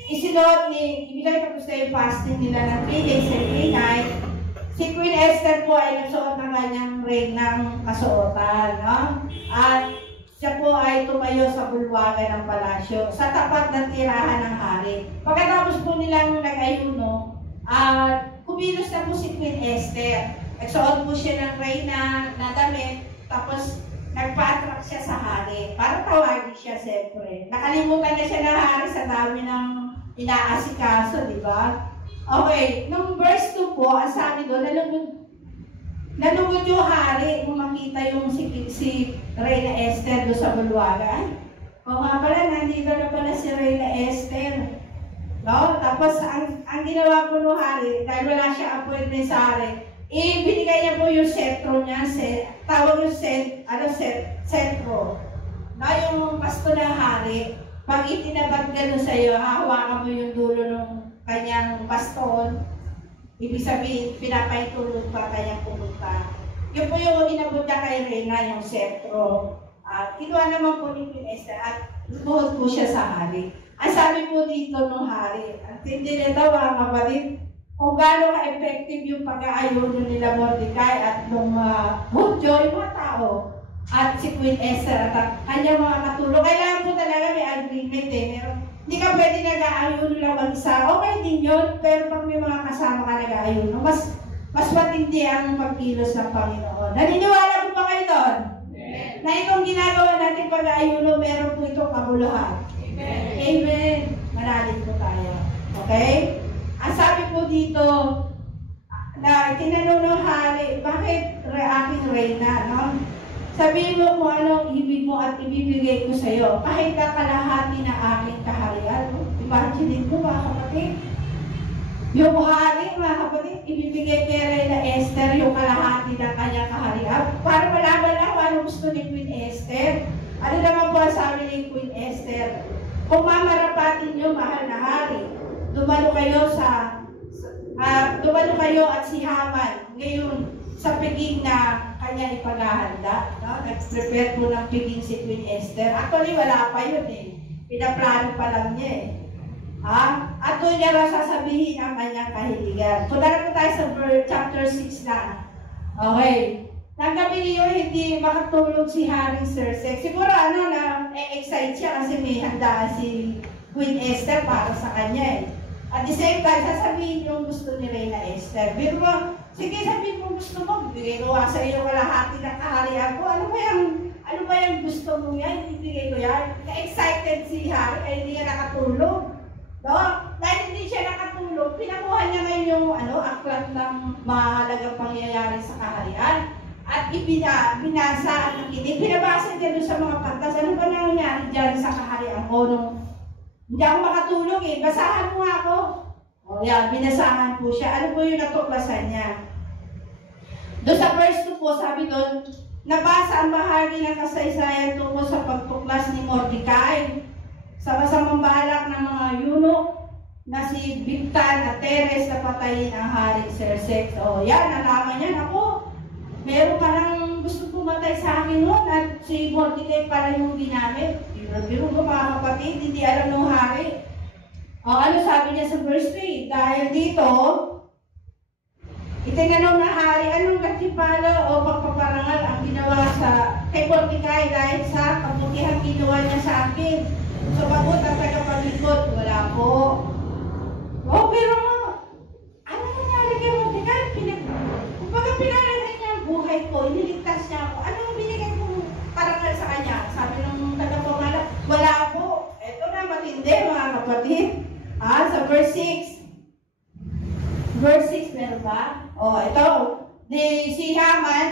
Ibigay ko sa yung fasting nila ng 3 days and 3 nights. Si Queen Esther po ay nagsuot ng kanyang ring ng kasuotan, no? At siya po ay tumayo sa bulwagan ng palasyo sa tapat ng tirahan ng hari. Pagkatapos po nilang nag-ayuno, kumilos na po si Queen Esther. Nagsuot po siya ng reyna na damit, tapos nagpa-attract siya sa hari. Para tawagin siya, siyempre. Nakalimutan na siya ng hari sa dami ng inaasikaso, di ba? Okay, nung verse 2 po, ang sabi doon, nalugod yung hari kung makita yung si Reyna Esther doon sa bulwagan. O nga pala, nandito na pala si Reyna Esther. No? Tapos, ang ginawa po ng hari, dahil wala siya appointment sa hari, binigay niya po yung sentro niya, tawag yung sentro. No? Yung pasto ng hari, pag itinabag gano'n sa'yo, hahawakan mo yung dulo ng kanyang baston, ibig sabihin, pinapaitulog pa kanyang pumunta. Yun po yung inabot niya kay Reyna, yung sentro. Kinuha naman po ni Queen Esther at lumuhod po siya sa hari. Ang sabi po dito ng hari, at hindi nito mga kapatid, kung gaano ka-effective yung pag-aayuno nila Mordecai at ng Hudyo, yung mga tao, at si Queen Esther at kanyang mga katulong. Kailangan po talaga may agreement hindi ka pwede nag-aayuno lang mag-isa. Okay din yun, pero pag may mga kasama ka nag-aayuno, mas matindi ang pagkilos ng Panginoon. Naniniwala po ba kayo doon? Amen. Na itong ginagawa natin pag-aayuno, meron po itong kabuluhan. Amen. Amen. Manalig po tayo. Okay? Ang sabi po dito, na tinanong ng hari, bakit aking reyna, no? Sabihin mo kung anong ibig mo at ibibigay ko sa iyo. Kahit kakalahati na aking kaharian. Imagine mo mga kapatid. Yung hari, mga kapatid, ibibigay kay Reyna Esther yung kalahati ng kanyang kaharian. Para malaman lang kung ano gusto ni Queen Esther. Ano naman po ang sabi ni Queen Esther? Kung mamarapatin niyo, mahal na hari, dumalo kayo at si Haman ngayon sa piging na kanya ipaghahanda. No? Nag-prepare po ng piging si Queen Esther. Actually, wala pa yun eh. Pinaplano pa lang niya eh. At doon niya ba sasabihin ang kanyang kahiligan. Punta na po tayo sa chapter 6 na. Okay. Nang gabi niyo, hindi makatulog si Haring Cersei. Siguro na-excite siya kasi may handaan si Queen Esther para sa kanya eh. At the same time, sasabihin yung gusto ni Reyna Esther. Pero sige, sabihin mo gusto mo, bigay ko sa iyo kalahati ng kaharian ko. Ano ba yung gusto mo yan? Ibigay ko yan. Na-excited si Hari, ay hindi niya nakatulog. No? Dahil hindi siya nakatulog, pinakuha niya ngayon yung aklat ng mahalagang pangyayari sa kaharian. At binasa at nakinig. Pinabasa niya doon sa mga pantas. Ano ba nangyari dyan sa kaharian ko nung hindi ako makatulog eh. Basahan mo nga ako. O yan, binasahan po siya. Ano po yung natuklasan niya? Doon sa verse 2 po, sabi doon, nabasa ang bahagi ng kasaysayan tungkol sa pagtuklas ni Mordecai sa masamang balak ng mga eunuch na si Bigtan at Teres na patayin ang Haring Xerxes. O yan, nalaman niya, ako, meron parang gusto pumatay sa akin noon at si Mordecai pala yung ginamit. Biro ko mga kapatid, hindi alam ng hari. O ano sabi niya sa verse 3? Dahil dito, itinanong na hari, anong katipala o pagpaparangal ang ginawa kay Mordecai dahil sa kabutihan ginawa niya sa akin. Sumagot ang tagapaglikod, wala po. Pero ano nangyari kay Mordecai? Kumbaga pinalagay niya ang buhay ko, iniligtas niya ako. Anong binigay kong parangal sa kanya? Sabi ng tagapamahala, wala po. Ito na matindi mga kapatid. Sa verse 6. Verse 6 meron ba? Ito. Si Haman,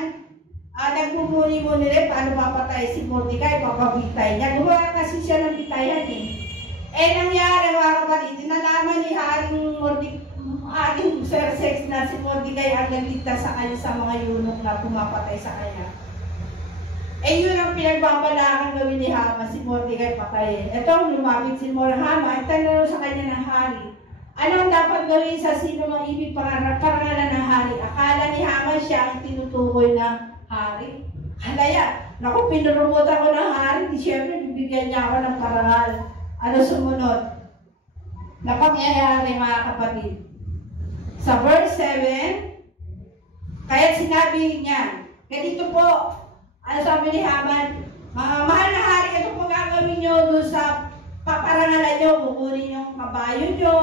nagmumuni-muni rin paano papatay si Mordecai, papabitay niya. Gumawa kasi siya ng bitayan nangyari mga kapatid, nalaman ni Haring Xerxes na si Mordecai ang nagligtas sa kanya sa mga eunuch na pumapatay sa kanya. Yun ang pinagbabalakan gawin ni Haman, si Mordecai patayin. Ito, lumapit si Haman, tanong sa kanya ng hari, anong dapat gawin sa sino mang ibig parangalan ng hari? Akala ni Haman siya ang tinutukoy ng hari. Halaya, naku, pinurumutan ko ng hari, di syempre, bibigyan niya ako ng parangal. Ano sumunod? Na pangyayari mga kapatid. Sa verse 7, kaya sinabi niya, ganito po, ano sabi ni Haman, mahal na hari, ito po gagawin nyo doon sa paparangalan nyo, kukunin yung kabayo nyo,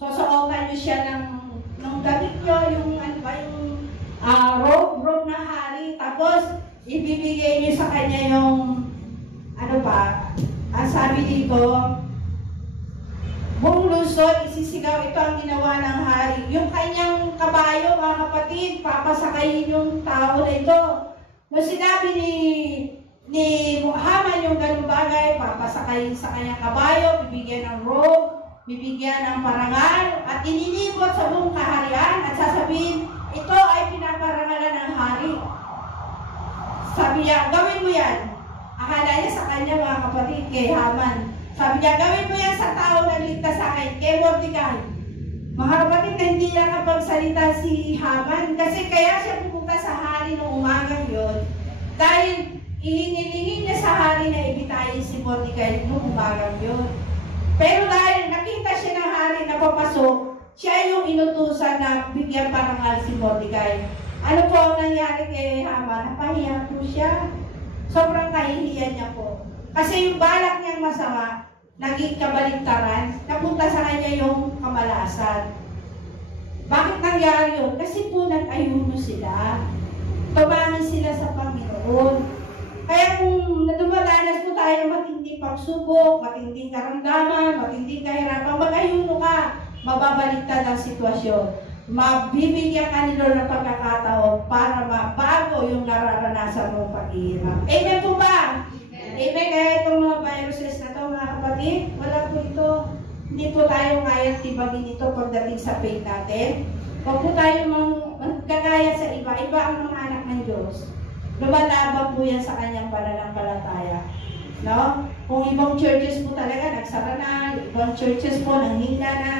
sosuotan nyo siya ng damit nyo, yung robe na hari, tapos ibibigay nyo sa kanya yung ang sabi dito, buong lungsod, isisigaw, ito ang ginawa ng hari. Yung kanyang kabayo, mga kapatid, papasakayin yung tao na ito. Nung sinabi ni Haman yung ganung bagay, papasakayin sa kanyang kabayo, bibigyan ng robe, bibigyan ng parangal, at inilibot sa buong kaharian, at sasabihin, ito ay pinaparangalan ng hari. Sabi niya, gawin mo yan. Akala niya sa kanya mga kapatid, kay Haman. Sabi niya, gawin mo yan sa tao na ligtas sa akin, kay Mordecai. Mga kapatid, na hindi niya kapagsalita si Haman kasi kaya siya pumunta sa hari noong umagang yun. Dahil ihinilingin niya sa hari na ibitayin si Mordecai noong umagang yun. Pero dahil nakita siya ng hari na papasok, siya yung inutusan na bigyan parangal si Mordecai. Ano po ang nangyari kay Haman? Napahiya po siya. Sobrang kahihiyan niya po. Kasi yung balak niyang masama, naging kabaligtaran, napunta sa kanya yung kamalasan. Bakit nangyari yun? Kasi po nag-ayuno sila. Tumangin sila sa Panginoon. Kaya kung dumadanas po tayo ng matinding pagsubok, matinding karamdaman, matinding kahirapan, mag-ayuno ka, mababaligtad ang sitwasyon. Mabibigyan ka ni Lord ng pagkakataon para mabago yung nararanasan mong paghihirap. Amen po ba? Amen. Kaya itong mga viruses na ito, mga kapatid, wala po ito. Hindi po tayo kaya tibagin ito pagdating sa faith natin. Huwag po tayo magkagaya sa iba. Iba ang mga anak ng Diyos. Lumalaban po yan sa kanyang pananampalataya. No? Kung ibang churches po talaga, nagsara na, ibang churches po, nanghina na,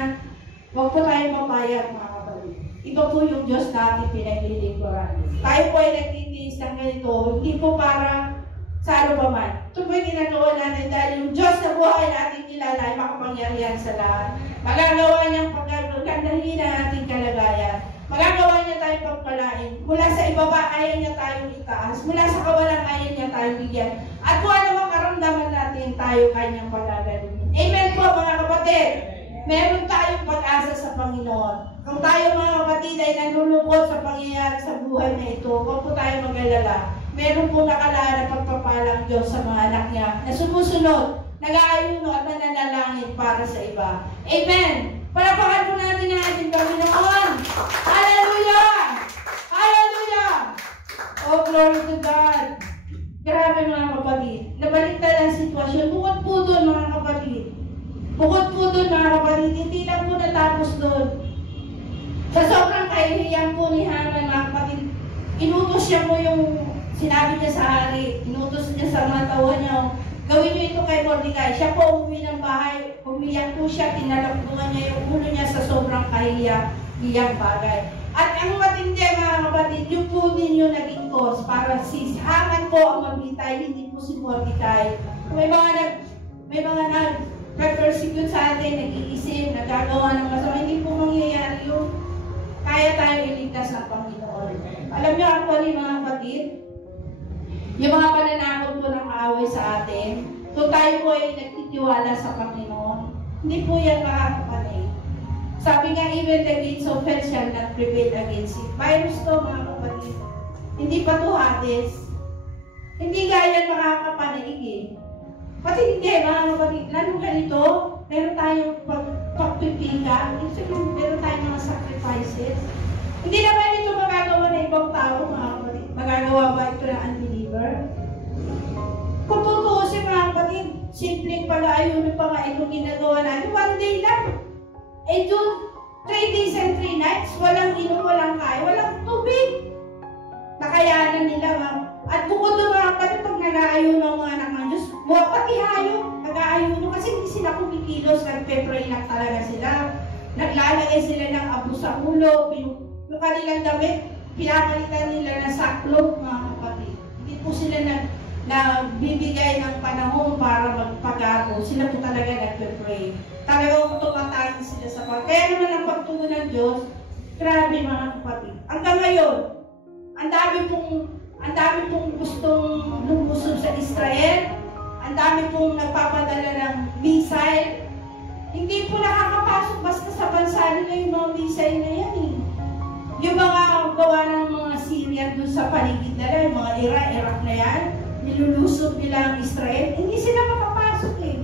huwag po tayo mapayag, mga kapatid. Iba po yung Diyos natin pinaglilingkuran. Tayo po ay nagtitiis ng ganito, hindi po para sa ano ba man. Ito po yung ginagawa natin dahil yung Diyos na buhay natin kilala ay makapangyarihan sa lahat. Magagawa niyang pagkagandahin ang ating kalagayan. Magagawa niya tayong pagpalain. Mula sa ibaba, ayaw niya tayong itaas. Mula sa kawalan, ayaw niya tayong bigyan. At kung ano mang karamdaman natin, tayo kanyang pagagaling. Amen po mga kapatid. Meron tayong pag-asa sa Panginoon. Kung tayo mga kapatid ay nalulungkot sa pangyayari sa buhay na ito, huwag po tayo mag-alala. Meron po nakalaan na pagpapalang Diyos sa mga anak niya na sumusunod, nag-aayuno at nananalangin para sa iba. Amen! Palapakan po natin ang ating Panginoon! Hallelujah! Hallelujah! Oh, glory to God! Grabe mga kapatid. Nabaliktad ang sitwasyon. Bukod po doon mga kapatid. Bukod po doon mga kapatid. Hindi lang po natapos doon. Sa sobrang kahihiyan po ni Haman mga kapatid, inutos siya mo yung Sinabi niya sa hari, inutos niya sa mga tauhan niya, gawin niyo ito kay Mordecai. Siya po umuwi ng bahay, umiyak po siya, tinalagpungan niya yung ulo niya sa sobrang kahiyang bagay. At ang matindi mga kapatid, yung po ninyo naging cause para si Haman po ang magbitay, hindi po si Mordecai. May mga nag-persecute sa atin, nag-iisip, nagagawa ng masama, hindi po mangyayari yung kaya tayo iligtas ng Panginoon. Alam niyo actually mga kapatid, yung mga pananakot po ng away sa atin, kung tayo po ay nagtitiwala sa Panginoon, hindi po yan makakapanay. Sabi nga, even the gates of hell shall not prevail against it. Virus to mga kapatid. Hindi pa to Hades. Hindi gaya makakapanaig eh. Pati hindi mga kapatid. Lalo ganito, meron tayong pagpipika. Meron tayong mga sacrifices. Hindi naman ito magagawa ng ibang tao mga kapatid. Magagawa ba ito ng unbeliever? Kung tutuusin mga kapatid, simpleng pag-aayunin pa nga itong ginagawa natin. One day lang. Eh June, 3 days and 3 nights, walang inom, walang kain, walang tubig. Nakayanan nila mga. At bukod doon mga kapatid, pag nag-aayuno ng mga anak ng Diyos, pati hayo, nag-aayuno kasi hindi sila kumikilos, nagpe-pray lang talaga sila. Naglalagay sila ng abo sa ulo, yung kanilang damit, pinapalitan nila ng saklog mga kapatid. Hindi po sila nagbibigay ng panahon para magpagago. Sila po talaga nagpe-pray. Talagang tumatagin sila sa pag. Kaya naman ang pagtungo ng Diyos, grabe mga kapatid. Hanggang ngayon, ang dami pong gustong lumusog sa Israel, ang dami pong nagpapadala ng missile. Hindi po nakakapasok basta sa bansa nila yung mga missile na yan eh. Yung mga gawa ng mga Syria doon sa paligid nila, yung mga Iraq na yan, nilulusog nila ang Israel, hindi sila makapasok eh.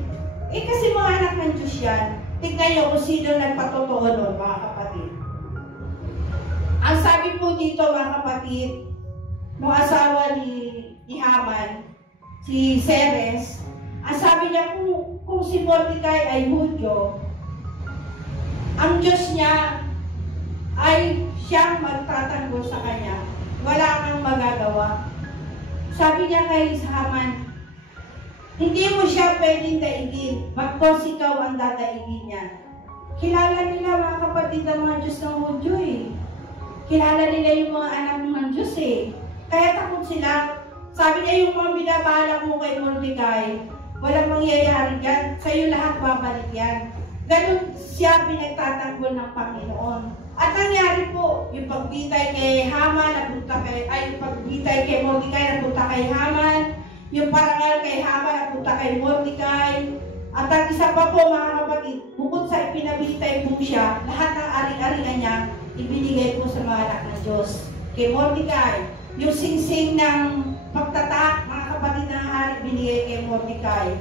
Eh kasi mga anak ng Diyos yan. Tignan nyo kung sino nagpatotoo nun, mga kapatid. Ang sabi po dito, mga kapatid, nung asawa ni Haman, si Ceres, ang sabi niya kung si Mordecai ay Hudyo, ang Diyos niya ay siyang magtatanggol sa kanya. Wala kang magagawa. Sabi niya kay Haman, hindi mo siya pwedeng daigin, bagkos ikaw ang dadaigin niya. Kilala nila mga kapatid ang mga Diyos ng Hudyo eh. Kilala nila yung mga anak ng Diyos eh. Kaya takot sila. Sabi niya yung mga binabalak mo kay Mordecai, walang mangyayari dyan, sa'yo lahat babalik yan. Ganun siya pinagtatanggol ng Panginoon. At nangyari po, yung pagbitay kay Haman, yung pagbitay kay Mordecai, napunta kay Haman, yung parangal kay Haman, napunta kay Mordecai. At ang isa pa po mga kapatid, bukod sa ipinabitay po siya, lahat ng ari-arian niya, ibinigay po sa mga anak ng Diyos. Kay Mordecai, yung singsing ng pagtatak, mga kapatid ng hari, binigay kay Mordecai.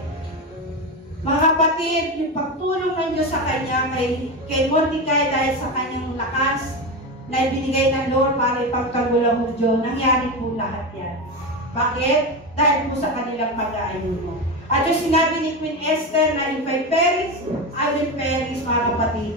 Mga kapatid, yung pagtulong ng Diyos sa kanya, kay Mordecai dahil sa kanyang lakas, na ibinigay ng Lord para ipagtanggol ang Hudyo, nangyari po lahat yan. Bakit? Dahil po sa kanilang pag-aayuno. At yung sinabi ni Queen Esther na if I perish, I will perish, mga kapatid.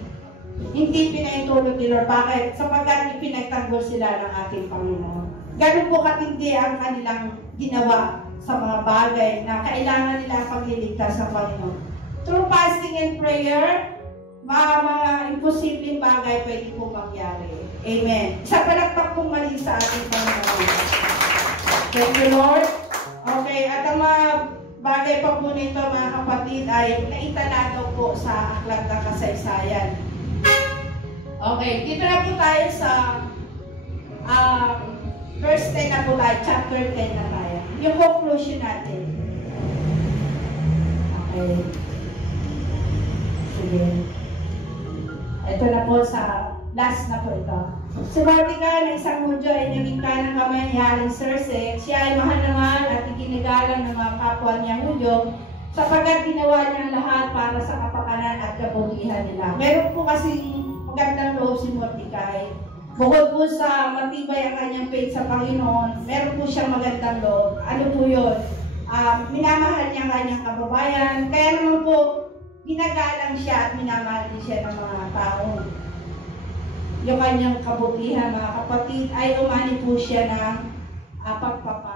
Hindi pinaitulog ni Lord. Bakit? Sapagkat ipinagtanggol sila ng ating Panginoon. Ganun po katindi ang kanilang ginawa sa mga bagay na kailangan nila pagliligtas sa Panginoon. Through fasting and prayer, mga imposibleng bagay pwede po mangyari. Amen. Sa palakpak pong mali sa ating Panginoon. Thank you, Lord. Okay, at ang mga bagay pa po nito, mga kapatid, ay naitala daw po sa aklat ng kasaysayan. Okay, dito na po tayo sa verse 10 na po tayo, chapter 10 na tayo. Yung conclusion natin. Okay. Sige. Ito na po sa last na po ito. Si Mordecai na isang Hudyo ay naging kanang kamay ni Haring Xerxes. Siya ay mahal na mahal at iginagalang ng mga kapwa niya Hudyo sapagkat ginawa niya lahat para sa kapakanan at kabutihan nila. Meron po kasing magandang loob si Mordecai. Bukod po sa matibay ang kanyang faith sa Panginoon, meron po siyang magandang loob. Ano po yun? Minamahal niya ang kanyang kababayan. Kaya naman po, ginagalang siya at minamahal din siya ng mga tao. Yung kanyang kabutihan, mga kapatid, ay umani po siya ng pagpapahal.